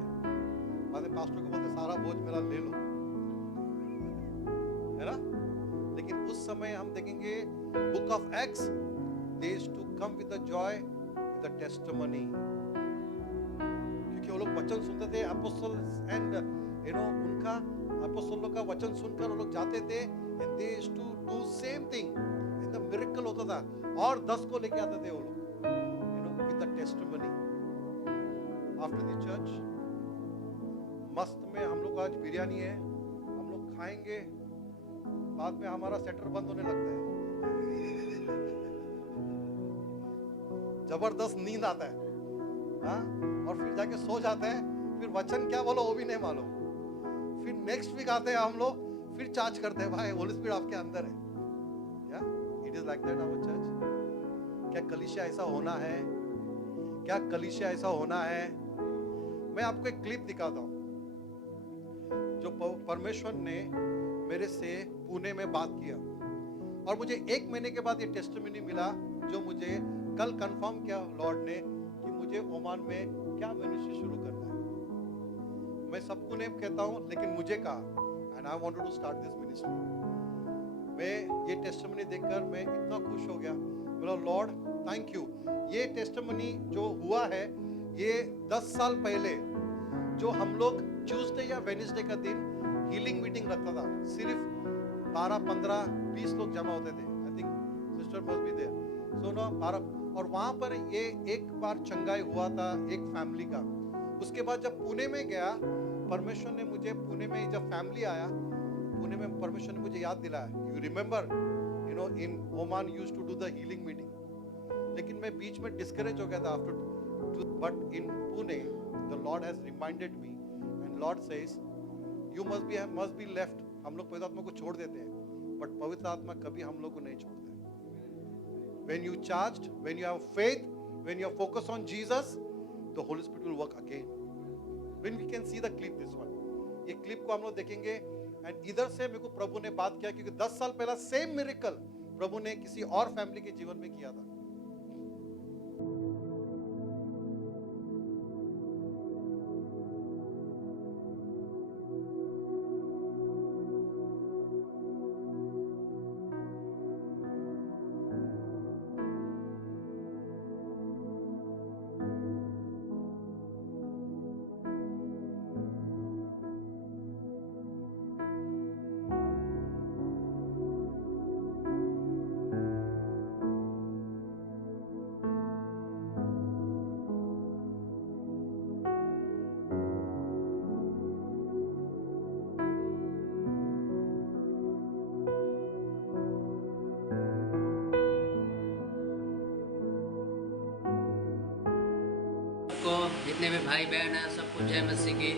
बाद में पास्टर को बोलते सारा बोझ मेरा ले लो, है ना? लेकिन उस समय हम देखेंगे book of Acts, they used to come with the joy, with the testimony, क्योंकि वो लोग वचन सुनते थे, अपोस्टल्स एंड उनका अपोस्तलों का वचन सुनकर वो लोग जाते थे, and they used to do same thing, and the miracle होता था, और 10 को लेके आते थे वो लोग, with the testimony. After the church मस्त में हम लोग आज बिरयानी है, हम लोग खाएंगे, बाद में हमारा सेटर बंद होने लगता है, जबरदस्त नींद आता है, हाँ? और फिर जाके सो जाते हैं, फिर वचन क्या बोलो वो भी नहीं मालूम। फिर नेक्स्ट वीक आते हैं हम लोग, फिर चार्ज करते हैं, भाई होली स्पिरिट आपके अंदर है। या it is like that our church. क्या कलीसिया ऐसा होना है? क्या कलीसिया ऐसा होना है? मैं आपको एक क्लिप दिखाता हूँ जो परमेश्वर ने मेरे से पुणे में बात किया, और मुझे 1 महीने के बाद ये टेस्टिमनी मिला, जो मुझे कल कंफर्म किया लॉर्ड ने कि मुझे ओमान में क्या मिनिस्ट्री शुरू करना है। मैं सबको नहीं कहता हूँ, लेकिन मुझे कहा, and I wanted to start this ministry. मैं ये टेस्टिमनी देखकर मैं इतना खुश हो गया, बोला लॉर्ड थैंक यू। ये टेस्टिमनी जो हुआ है, ये 10 साल पहले जो हम लोग ट्यूसडे या वेडनेसडे का दिन हीलिंग मीटिंग रखता था, सिर्फ 12, 15, 20 लोग जमा होते थे। I think sister must be there. So no 12, और वहां पर ये एक बार चंगाई हुआ था एक फैमिली का। उसके बाद जब पुणे में गया, परमेश्वर ने मुझे पुणे में जब फैमिली आया, पुणे में परमेश्वर ने मुझे याद दिलाया, you remember in Oman used to do the healing meeting. लेकिन मैं बीच में डिस्करेज हो गया था after, but in Pune the Lord has reminded me, and Lord says you must be left. हम लोग पवित्र आत्मा को छोड़ देते हैं, बट पवित्र आत्मा कभी हम लोग को नहीं छोड़ते। When you charged, when you have faith, when you are focused on Jesus, the Holy Spirit will work again. When we can see the clip, this one, ये क्लिप को हम लोग देखेंगे, एंड इधर से मेरे को प्रभु ने बात किया, क्योंकि 10 साल पहला सेम मिरेकल प्रभु ने किसी और फैमिली के जीवन में किया था। को जितने भी भाई बहन हैं सबको जय मसीह की।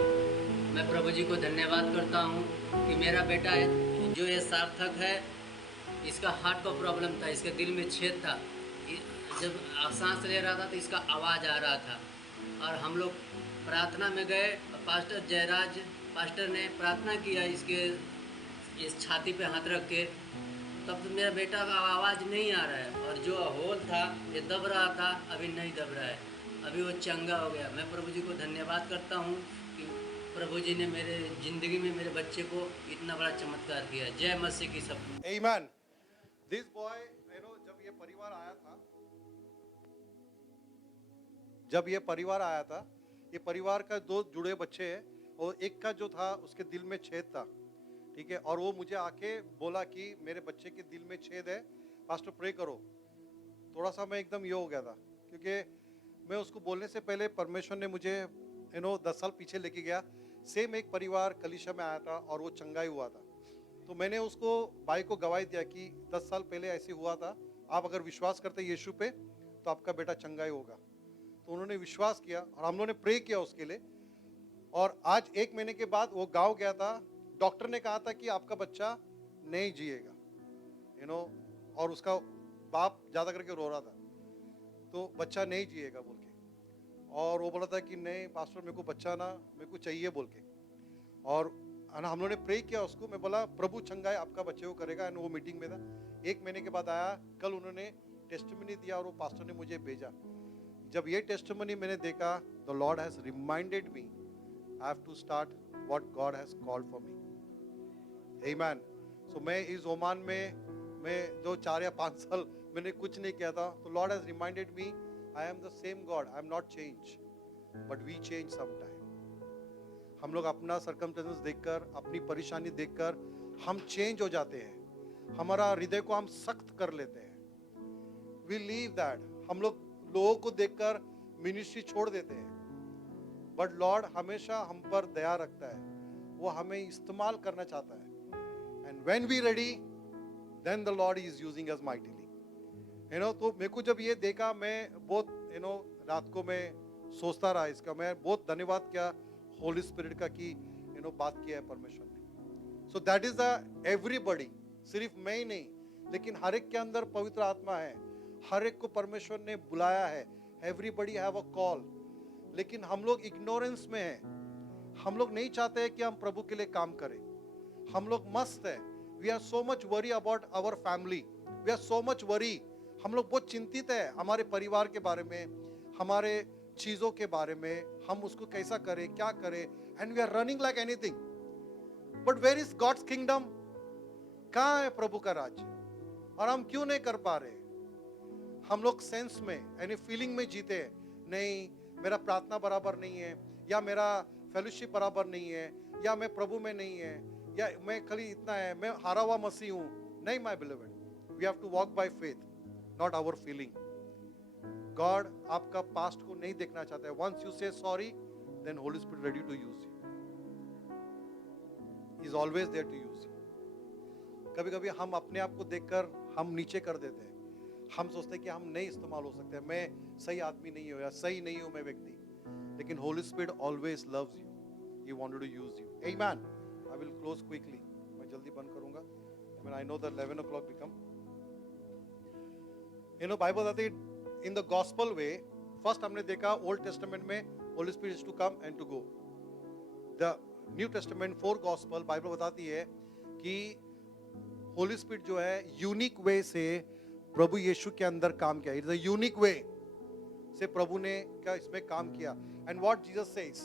मैं प्रभु जी को धन्यवाद करता हूँ कि मेरा बेटा है जो ये सार्थक है, इसका हार्ट का प्रॉब्लम था, इसके दिल में छेद था। जब सांस ले रहा था तो इसका आवाज़ आ रहा था, और हम लोग प्रार्थना में गए। पास्टर जयराज पास्टर ने प्रार्थना किया इसके इस छाती पे हाथ रख के, तब तो मेरा बेटा का आवाज़ नहीं आ रहा है, और जो होल था ये दब रहा था, अभी नहीं दब रहा है, अभी वो चंगा हो गया। मैं प्रभु जी को धन्यवाद करता हूँ कि प्रभु जी ने मेरे ज़िंदगी में मेरे बच्चे को इतना बड़ा चमत्कार किया। जय मसीह की सब। Amen. This boy, जब ये परिवार आया था, ये परिवार का 2 जुड़े बच्चे हैं, और एक का जो था उसके दिल में छेद था, ठीक है। और वो मुझे आके बोला कि मेरे बच्चे के दिल में छेद है, पास्टर प्रे करो। थोड़ा सा मैं एकदम ये हो गया था, क्योंकि मैं उसको बोलने से पहले परमेश्वर ने मुझे 10 साल पीछे लेके गया। सेम एक परिवार कलीसिया में आया था और वो चंगाई हुआ था। तो मैंने उसको भाई को गवाही दिया कि 10 साल पहले ऐसे हुआ था, आप अगर विश्वास करते यीशु पे तो आपका बेटा चंगाई होगा। तो उन्होंने विश्वास किया और हम लोगों ने प्रे किया उसके लिए। और आज 1 महीने के बाद वो गाँव गया था, डॉक्टर ने कहा था कि आपका बच्चा नहीं जिएगा, और उसका बाप ज़्यादा करके रो रहा था, तो बच्चा नहीं जिएगा बोल के। और वो बोला था कि नहीं पास्टर मेरे को बच्चा ना, मेरे को चाहिए बोल के। और हम लोगों ने प्रे किया उसको। मैं बोला प्रभु चंगाई आपका बच्चे को करेगा, एंड वो मीटिंग में था। 1 महीने के बाद आया, कल उन्होंने टेस्टिमनी दिया और वो पास्टर ने मुझे भेजा। जब ये टेस्टिमनी मैंने देखा, the Lord has reminded me I have to start what God has called for me. आमीन। सो मैं इस ओमान में मैं जो 4 या 5 साल मैंने कुछ नहीं किया था, तो Lord has reminded me I am the same God, I am not change, but we change sometime. हम लोग अपना सर्कमस्टेंसेस देखकर, अपनी परेशानी देखकर हम चेंज हो जाते हैं, हमारा हृदय को हम सख्त कर लेते हैं। We leave that. हम लोग लोगों को देखकर मिनिस्ट्री छोड़ देते हैं, बट लॉर्ड हमेशा हम पर दया रखता है, वो हमें इस्तेमाल करना चाहता है। And when we ready, then the Lord is using us mightily. तो मेरे को जब ये देखा, मैं बहुत रात को मैं सोचता रहा इसका। मैं बहुत धन्यवाद किया होली स्पिरिट का कि बात किया है परमेश्वर ने। So that is the everybody, सिर्फ मैं ही नहीं, लेकिन हर एक के अंदर पवित्र आत्मा है, हर एक को परमेश्वर ने बुलाया है। एवरीबॉडी हैव अ कॉल, लेकिन हम लोग इग्नोरेंस में हैं। हम लोग नहीं चाहते हैं कि हम प्रभु के लिए काम करें। हम लोग मस्त है। We are so much worry about our family, we are so much worry. हम लोग बहुत चिंतित है हमारे परिवार के बारे में, हमारे चीजों के बारे में, हम उसको कैसा करें, क्या करें, and we are running like anything. But where is God's kingdom? कहाँ है प्रभु का राज्य? और हम क्यों नहीं कर पा रहे? हम लोग सेंस में यानी फीलिंग में जीते हैं। नहीं, मेरा प्रार्थना बराबर नहीं है, या मेरा फेलोशिप बराबर नहीं है, या मैं प्रभु में नहीं है, या मैं खाली इतना है, मैं हारा हुआ मसीह हूं। नहीं my beloved, we have to walk by faith, not our feeling. God आपका पास्ट को नहीं देखना चाहता है। Once you say sorry, then Holy Spirit ready to use you, he is always there to use you. कभी कभी हम अपने आप को देखकर हम नीचे कर देते हैं। हम सोचते हैं कि हम नहीं इस्तेमाल हो सकते, मैं सही आदमी नहीं हूं या सही नहीं हूं मैं व्यक्ति, लेकिन Holy Spirit always loves you, he wanted to use you. आमीन। आई विल क्लोज क्विकली, मैं जल्दी बंद करूंगा। I know the 11 o'clock become, Bible बताती है in the gospel way. First हमने देखा ओल्ड टेस्टामेंट में Holy Spirit is to come and to go. The New Testament 4 gospel Bible बताती है कि होली स्पिरिट जो है यूनिक वे से प्रभु यीशु के अंदर काम किया। इट्स अ यूनिक वे से प्रभु ने क्या इसमें काम किया। And what Jesus says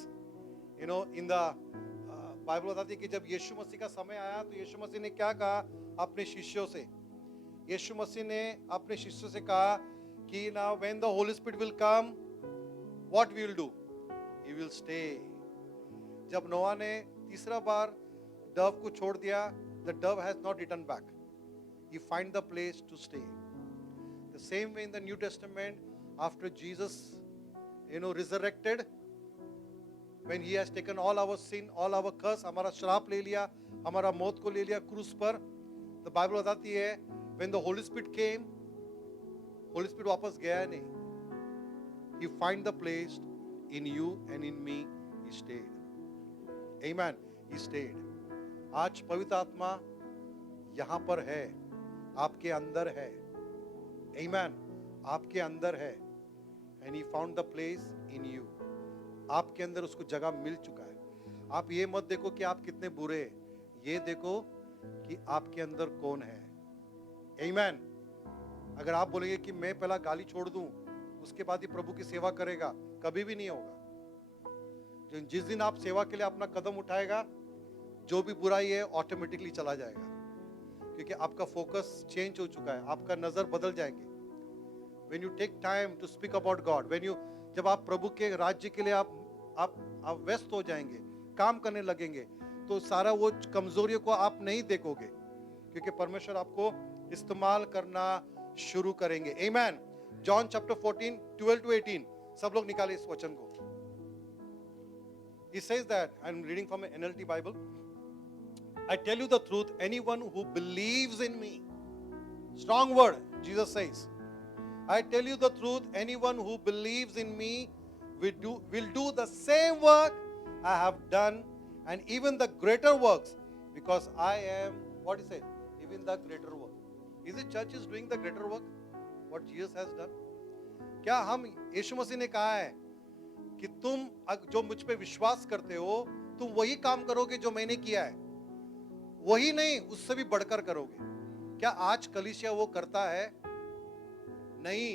in the Bible बताती है कि जब यीशु मसीह का समय आया तो यीशु मसीह ने क्या कहा अपने शिष्यों से। यीशु मसीह ने अपने शिष्यों से कहा कि now when the Holy Spirit will come what we will do, he will stay. जब नोआ ने तीसरा बार डव को छोड़ दिया, the dove has not returned back. He find the place to stay. The same way in the New Testament, after Jesus, resurrected, when he has taken all our sin, all our curse, हमारा श्राप ले लिया, हमारा मौत को ले लिया क्रूस पर, the Bible बताती है, when the Holy Spirit came, Holy Spirit वापस गया नहीं. He find the place in you and in me. He stayed. Amen. He stayed. आज पवित्र आत्मा यहाँ पर है, आपके अंदर है। Amen. आपके अंदर है। And he found the place in you. आपके अंदर उसको जगह मिल चुका है। आप ये मत देखो कि आप कितने बुरे हैं, ये देखो कि आपके अंदर कौन है। Amen. अगर आप बोलेंगे कि मैं पहला गाली छोड़ दूं, उसके बाद ही प्रभु की सेवा करेगा, कभी भी नहीं होगा। जिस दिन आप सेवा के लिए अपना कदम उठाएगा, जो भी बुराई है ऑटोमेटिकली चला जाएगा, क्योंकि आपका फोकस चेंज हो चुका है, आपका नजर बदल जाएंगे। When you take time to speak about God, जब आप प्रभु के राज्य के लिए आप व्यस्त हो जाएंगे, काम करने लगेंगे, तो सारा वो कमजोरियों को आप नहीं देखोगे, क्योंकि परमेश्वर आपको इस्तेमाल करना शुरू करेंगे। Amen. John chapter 14, 12 to 18, सब लोग निकाले इस वचन को। He says that, I'm reading from an NLT Bible. I tell you the truth, anyone who believes in me, strong word, Jesus says, I tell you the truth, anyone who believes in me will do the same work I have done, and even the greater works, because I am, what he said, even the greater work. Is it church is doing the greater work? What Jesus has done? क्या हम, यीशु मसीह ने कहा है कि तुम जो मुझ पे विश्वास करते हो, तुम वही काम करोगे जो मैंने किया है, वही नहीं उससे भी बढ़कर करोगे। क्या आज कलीसिया वो करता है? नहीं।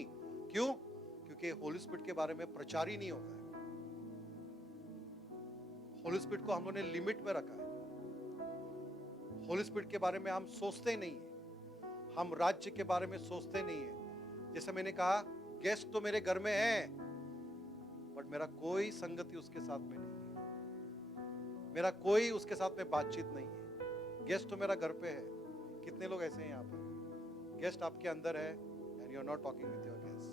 क्यों? क्योंकि होली स्पिरिट के बारे में प्रचार ही नहीं होता है। होली स्पिरिट को हम लोगों ने लिमिट में रखा है। होली स्पिरिट के बारे में हम सोचते नहीं है, हम राज्य के बारे में सोचते नहीं है। जैसे मैंने कहा, गेस्ट तो मेरे घर में है, बट मेरा कोई संगति उसके साथ में नहीं है, मेरा कोई उसके साथ में बातचीत नहीं है। गेस्ट तो मेरा घर पे है। कितने लोग ऐसे हैं यहाँ पे? गेस्ट आपके अंदर है and you are not talking with your guest.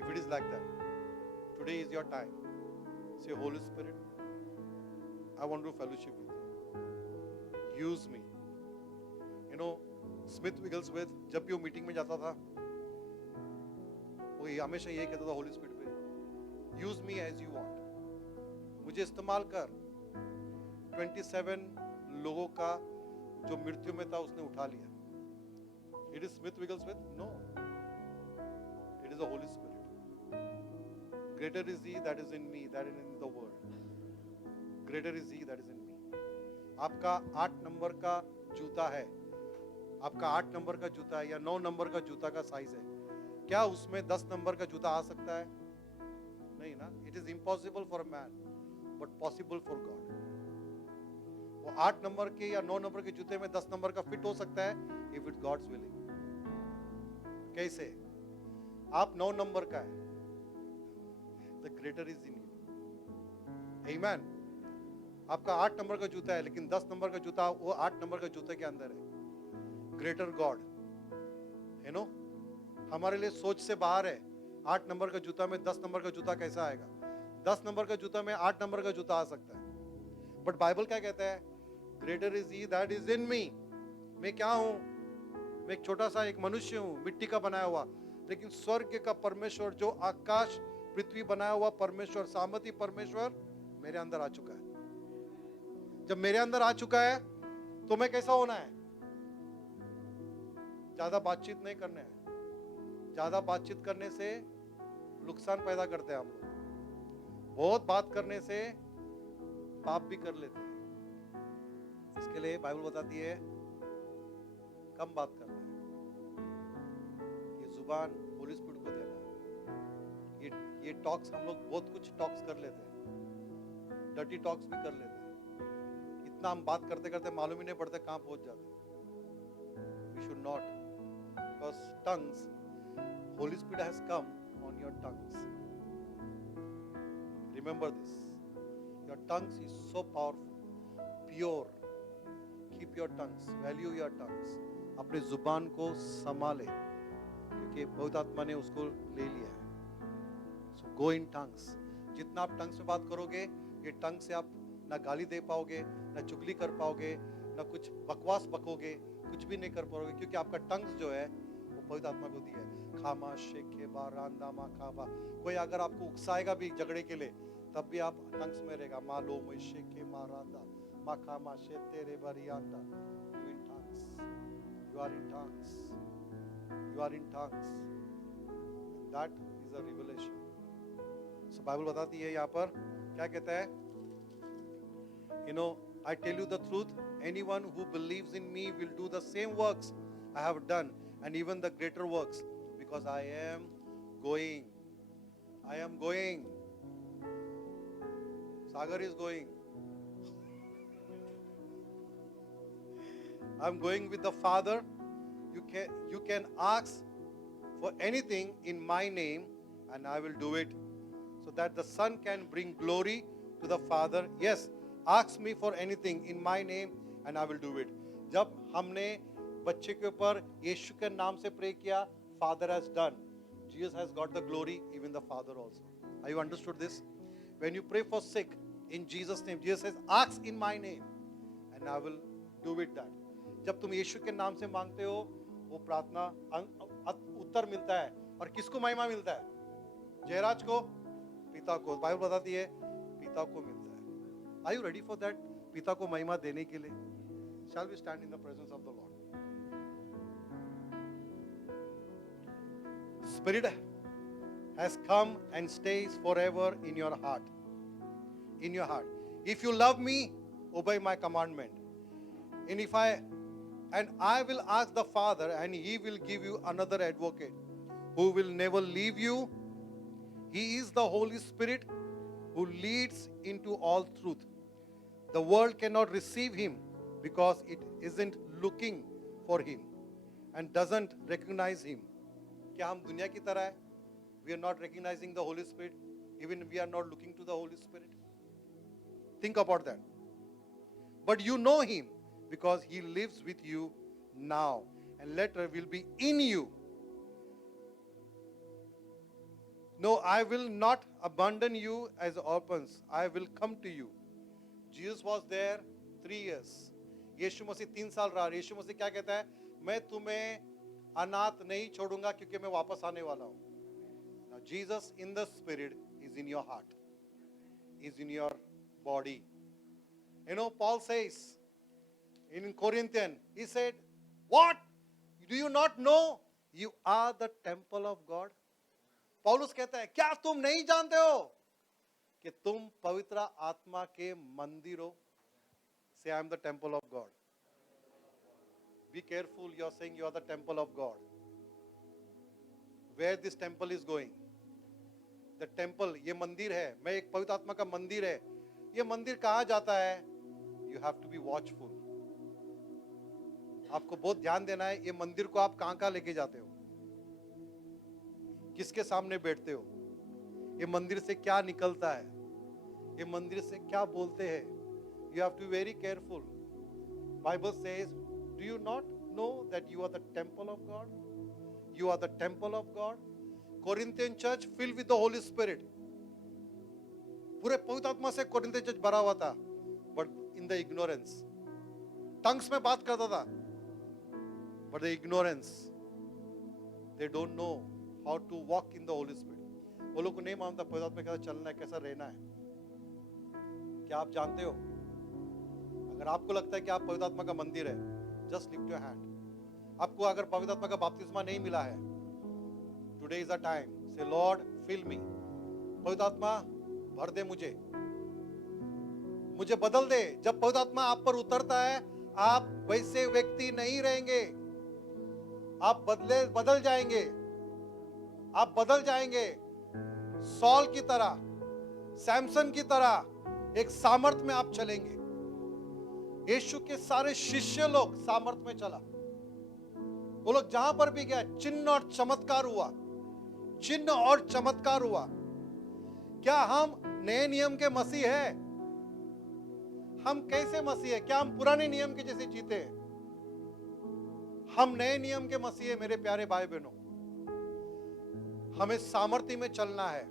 If it is like that, today is your time. Say, Holy Spirit, I want to fellowship with you. Use me. Smith Wigglesworth जब भी वो meeting में जाता था, वो हमेशा ये कहता था होली स्पिरिट पे, use me as you want, मुझे इस्तेमाल कर। 27 लोगों का जो मृत्यु में था उसने उठा लिया। It is Smith Wigglesworth? No. It is the Holy Spirit. Greater is He that is in me than in the world. Greater is He that is in me. आपका 8 नंबर का जूता है, आपका 8 नंबर का जूता है या 9 नंबर का जूता का साइज है, क्या उसमें 10 नंबर का जूता आ सकता है? नहीं ना। It is impossible for a man, but possible for God. वो 8 नंबर के या 9 नंबर के जूते में 10 नंबर का फिट हो सकता है, if it's God's willing. कैसे? आप 9 नंबर का है, the greater is in you. Amen. आपका 8 नंबर का जूता है, लेकिन 10 नंबर का जूता वो 8 नंबर का जूते के अंदर है। ग्रेटर गॉड, हमारे लिए सोच से बाहर है। 8 नंबर का जूता में 10 नंबर का जूता कैसा आएगा? 10 नंबर का जूता में 8 नंबर का जूता आ सकता है। बट बाइबल क्या कहता है? Greater is he that is in me. मैं क्या हूं? मैं एक छोटा सा एक मनुष्य हूं, मिट्टी का बनाया हुआ, लेकिन स्वर्ग का परमेश्वर, जो आकाश पृथ्वी बनाया हुआ परमेश्वर, सामर्थी परमेश्वर मेरे अंदर आ चुका है। जब मेरे अंदर आ चुका है तो मैं कैसा होना है? ज्यादा बातचीत नहीं करना है। ज्यादा बातचीत करने से नुकसान पैदा करते हैं हम लोग। बहुत बात करने से पाप भी कर लेते हैं। इसके लिए बाइबल बताती है कम बात करना है। ये जुबान होली स्पिरिट को देना है। ये टॉक्स हम लोग बहुत कुछ टॉक्स कर लेते हैं, डर्टी टॉक्स भी कर लेते हैं। इतना हम बात करते करते मालूम ही नहीं पड़ता कहाँ पहुंच जाते हैं। We should not, because tongues, Holy Spirit has come on your tongues. Remember this. Your tongues is so powerful, pure. Keep your tongues. Value your tongues. अपने जुबान को संभाले, क्योंकि पवित्र आत्मा ने उसको ले लिया है. So go in tongues. जितना आप टंग्स में बात करोगे, ये टंग से आप ना गाली दे पाओगे, ना चुगली कर पाओगे, ना कुछ बकवास बकोगे, कुछ भी नहीं कर पाओगे, क्योंकि आपका टंग्स जो है वो पवित्र आत्मा को दिया है. खामा शेखे बा रांदामा खाबा. कोई अगर आपको उकसाएगा भी झगड़े के लिए, तब भी आप टंग्स में रहेगा. मालो मैं शेखे मा रांदा मा खामा शे तेरे बरियांदा. You in tongues, you are in tongues, you are in tongues. That is a revelation. So Bible बताती है यहाँ पर क्या कहता है, you know, I tell you the truth, anyone who believes in me will do the same works I have done, and even the greater works, because I am going. I am going. Sagar is going. I'm going with the Father. You can ask for anything in my name, and I will do it, so that the Son can bring glory to the Father. Yes, ask me for anything in my name and I will do it. जब हमने बच्चे के ऊपर यीशु के नाम से pray किया, Father has done. Jesus has got the glory, even the Father also. Have you understood this? When you pray for sick, in Jesus' name, Jesus says, ask in my name and I will do it that. जब तुम यीशु के नाम से मांगते हो, वो प्रार्थना उत्तर मिलता है. और किसको महिमा मिलता है? जयराज को, पिता को. बाइबल बताती है पिता को मिलता है. Are you ready for that? पिता को महिमा देने के लिए. Shall we stand in the presence of the Lord? Spirit has come and stays forever in your heart. In your heart. If you love me, obey my commandment. And I will ask the Father, and He will give you another advocate who will never leave you. He is the Holy Spirit who leads into all truth. The world cannot receive Him because it isn't looking for Him and doesn't recognize Him. क्या हम दुनिया की तरह है? We are not recognizing the Holy Spirit. Even we are not looking to the Holy Spirit. Think about that. But you know Him because He lives with you now and later will be in you. No, I will not abandon you as orphans. I will come to you. Jesus was there 3 years. यीशु मसीह 3 साल रहा. यीशु मसीह क्या कहता है? मैं तुम्हें अनाथ नहीं छोड़ूंगा क्योंकि मैं वापस आने वाला हूं. Now Jesus in the spirit is in your heart, is in your body. You know, Paul says in Corinthians, he said, what? Do you not know you are the temple of God? पौलुस कहता है क्या तुम नहीं जानते हो कि तुम पवित्र आत्मा के मंदिर हो? Say, I am the temple of God. Be careful, you are saying you are the temple of God. Where this temple is going? The temple, ये मंदिर है. मैं एक पवित्र आत्मा का मंदिर है. ये मंदिर कहाँ जाता है? You have to be watchful. आपको बहुत ध्यान देना है. ये मंदिर को आप कहाँ लेके जाते हो? किसके सामने बैठते हो? ये मंदिर से क्या निकलता है? ये मंदिर से क्या बोलते हैं? You have to be very careful. Bible says, do you not know that you are the temple of God? You are the temple of God. Corinthian church filled with the Holy Spirit. पूरे पवित्र आत्मा से Corinthian church भरा हुआ था, but in the ignorance. Tongues में बात करता था, but the ignorance. They don't know how to walk in the Holy Spirit. वो लोग को नहीं मालूम था पवित्र आत्मा कैसा चलना है, कैसा रहना है. क्या आप जानते हो? अगर आपको लगता है कि आप पवित्र आत्मा का मंदिर है, जस्ट लिफ्ट योर हैंड. आपको अगर पवित्र आत्मा का बपतिस्मा नहीं मिला है, टुडे इज अ टाइम, से लॉर्ड फिल मी. पवित्र आत्मा भर दे मुझे बदल दे. जब पवित्र आत्मा आप पर उतरता है, आप वैसे व्यक्ति नहीं रहेंगे, आप बदल जाएंगे. आप बदल जाएंगे. सॉल की तरह, सैमसन की तरह एक सामर्थ में आप चलेंगे. यीशु के सारे शिष्य लोग सामर्थ में चला. वो लोग जहां पर भी गया, चिन्ह और चमत्कार हुआ. चिन्ह और चमत्कार हुआ. क्या हम नए नियम के मसीह है? हम कैसे मसीह है? क्या हम पुराने नियम के जैसे जीते हैं? हम नए नियम के मसीह है मेरे प्यारे भाई बहनों. हमें सामर्थ्य में चलना है.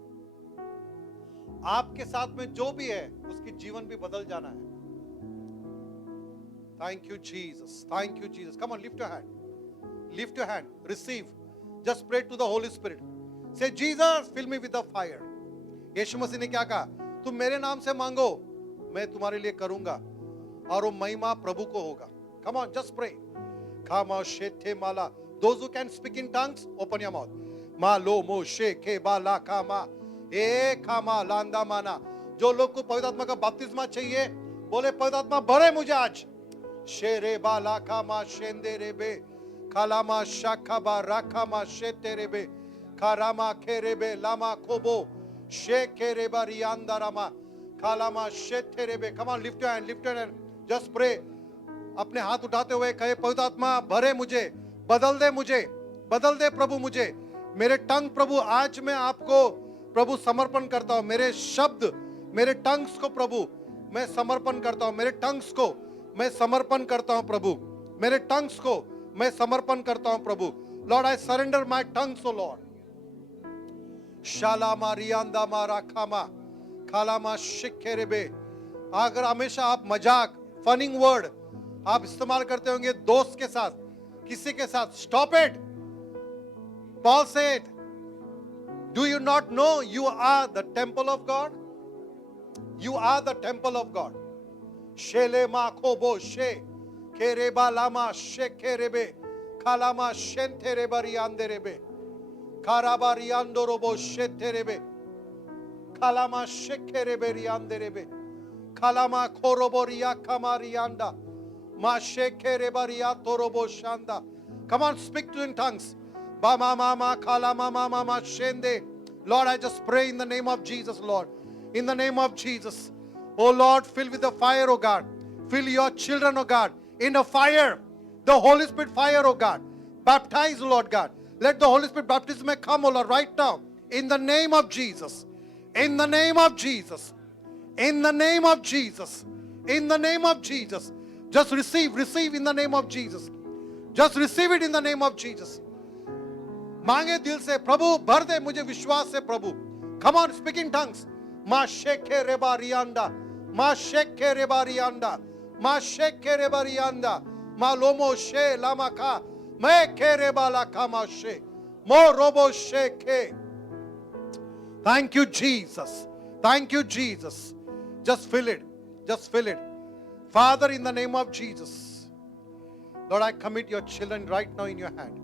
आपके साथ में जो भी है उसकी जीवन भी बदल जाना है. Thank you Jesus, thank you Jesus. Come on, lift your hand, lift your hand, receive. Just pray to the Holy Spirit. Say Jesus fill me with the fire. यीशु मसीह ने क्या कहा? तुम मेरे नाम से मांगो, मैं तुम्हारे लिए करूंगा, और वो महिमा प्रभु को होगा. Come on, just pray. खामा शेथे माला. Those who can speak in tongues, open your mouth. मालो मो शेखे बाला खामा ए खामा लांदा माना. जो लोग को पवित्र आत्मा का बपतिस्मा चाहिए, बोले पवित्र आत्मा भरे मुझे आज. शेरे बाला खामा शेंदे रे बे खालामा शाखाबा राखामा शेते रे बे खारामा खेरे बे लामा खोबो शेखे रे बा रियांदा रामा खालामा शेते रे बे. Come on, lift your hand, lift your hand, just pray. अपने हाथ उठाते हुए कहे, पवित्र आत्मा भरे मुझे, बदल दे मुझे, बदल दे प्रभु मुझे. मेरे टंग प्रभु, आज मैं आपको प्रभु समर्पण करता हूं. मेरे शब्द, मेरे टंग्स को प्रभु मैं समर्पण करता हूं. मेरे टंग्स को मैं समर्पण करता हूं प्रभु. मेरे टंग्स को मैं समर्पण करता हूं प्रभु. Lord, I surrender my tongues O Lord. शालामा रियांदा मा राखामा खालामा शिखेरेबे. अगर हमेशा आप मजाक, फनिंग वर्ड आप इस्तेमाल करते होंगे दोस्त के साथ, किसी के साथ, stop it. Paul said, do you not know you are the temple of God? You are the temple of God. Shele ma kobo she kereba lama shekerebe kalama shentereba rianderebe karaba riandorobo sheterebe kalama shekerebe rianderebe kalama korobo riakama rianda ma shekereba riatorobo shanda. Come on, speak to in tongues. Ba ma ma ma kala ma ma ma ma shende. Lord, I just pray in the name of Jesus, Lord. In the name of Jesus. Oh Lord, fill with the fire, oh God. Fill your children, oh God, in the fire. The Holy Spirit fire, oh God. Baptize, Lord God. Let the Holy Spirit baptism come, oh Lord, right now. In the name of Jesus. In the name of Jesus. In the name of Jesus. In the name of Jesus. Just receive in the name of Jesus. Just receive it in the name of Jesus. मांगे दिल से, प्रभु भर दे मुझे विश्वास से प्रभु. Come on, speak in tongues. Ma sheke reba rianda, ma sheke reba rianda, ma sheke reba rianda, ma lomo she lamaka, me ke reba la kama she, mo robo sheke. Thank you, Jesus. Thank you, Jesus. Just fill it. Just fill it. Father, in the name of Jesus, Lord, I commit your children right now in your hand.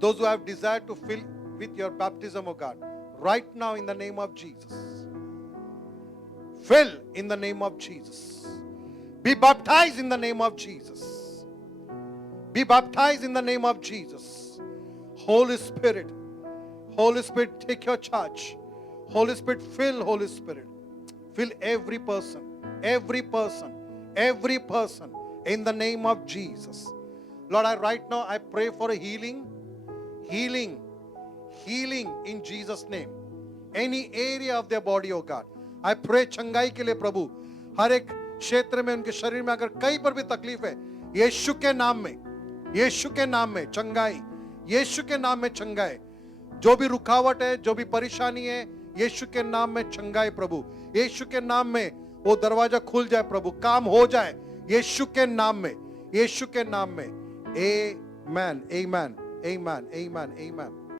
Those who have desired to fill with your baptism, oh God, right now in the name of Jesus. Fill in the name of Jesus. Be baptized in the name of Jesus. Be baptized in the name of Jesus. Holy Spirit, take your charge. Holy Spirit, fill, Holy Spirit. Fill every person in the name of Jesus. Lord, right now I pray for a healing in Jesus' name. Any area of their body, oh God. I pray चंगाई के लिए प्रभु, हर एक क्षेत्र में उनके शरीर में अगर कहीं पर भी तकलीफ है, यीशु के नाम में चंगाई, यीशु के नाम में चंगाई. जो भी रुकावट है, जो भी परेशानी है, यीशु के नाम में चंगाई प्रभु. यीशु के नाम में वो दरवाजा खुल जाए प्रभु, काम हो जाए यीशु के नाम में. Amen, amen, amen, amen, amen.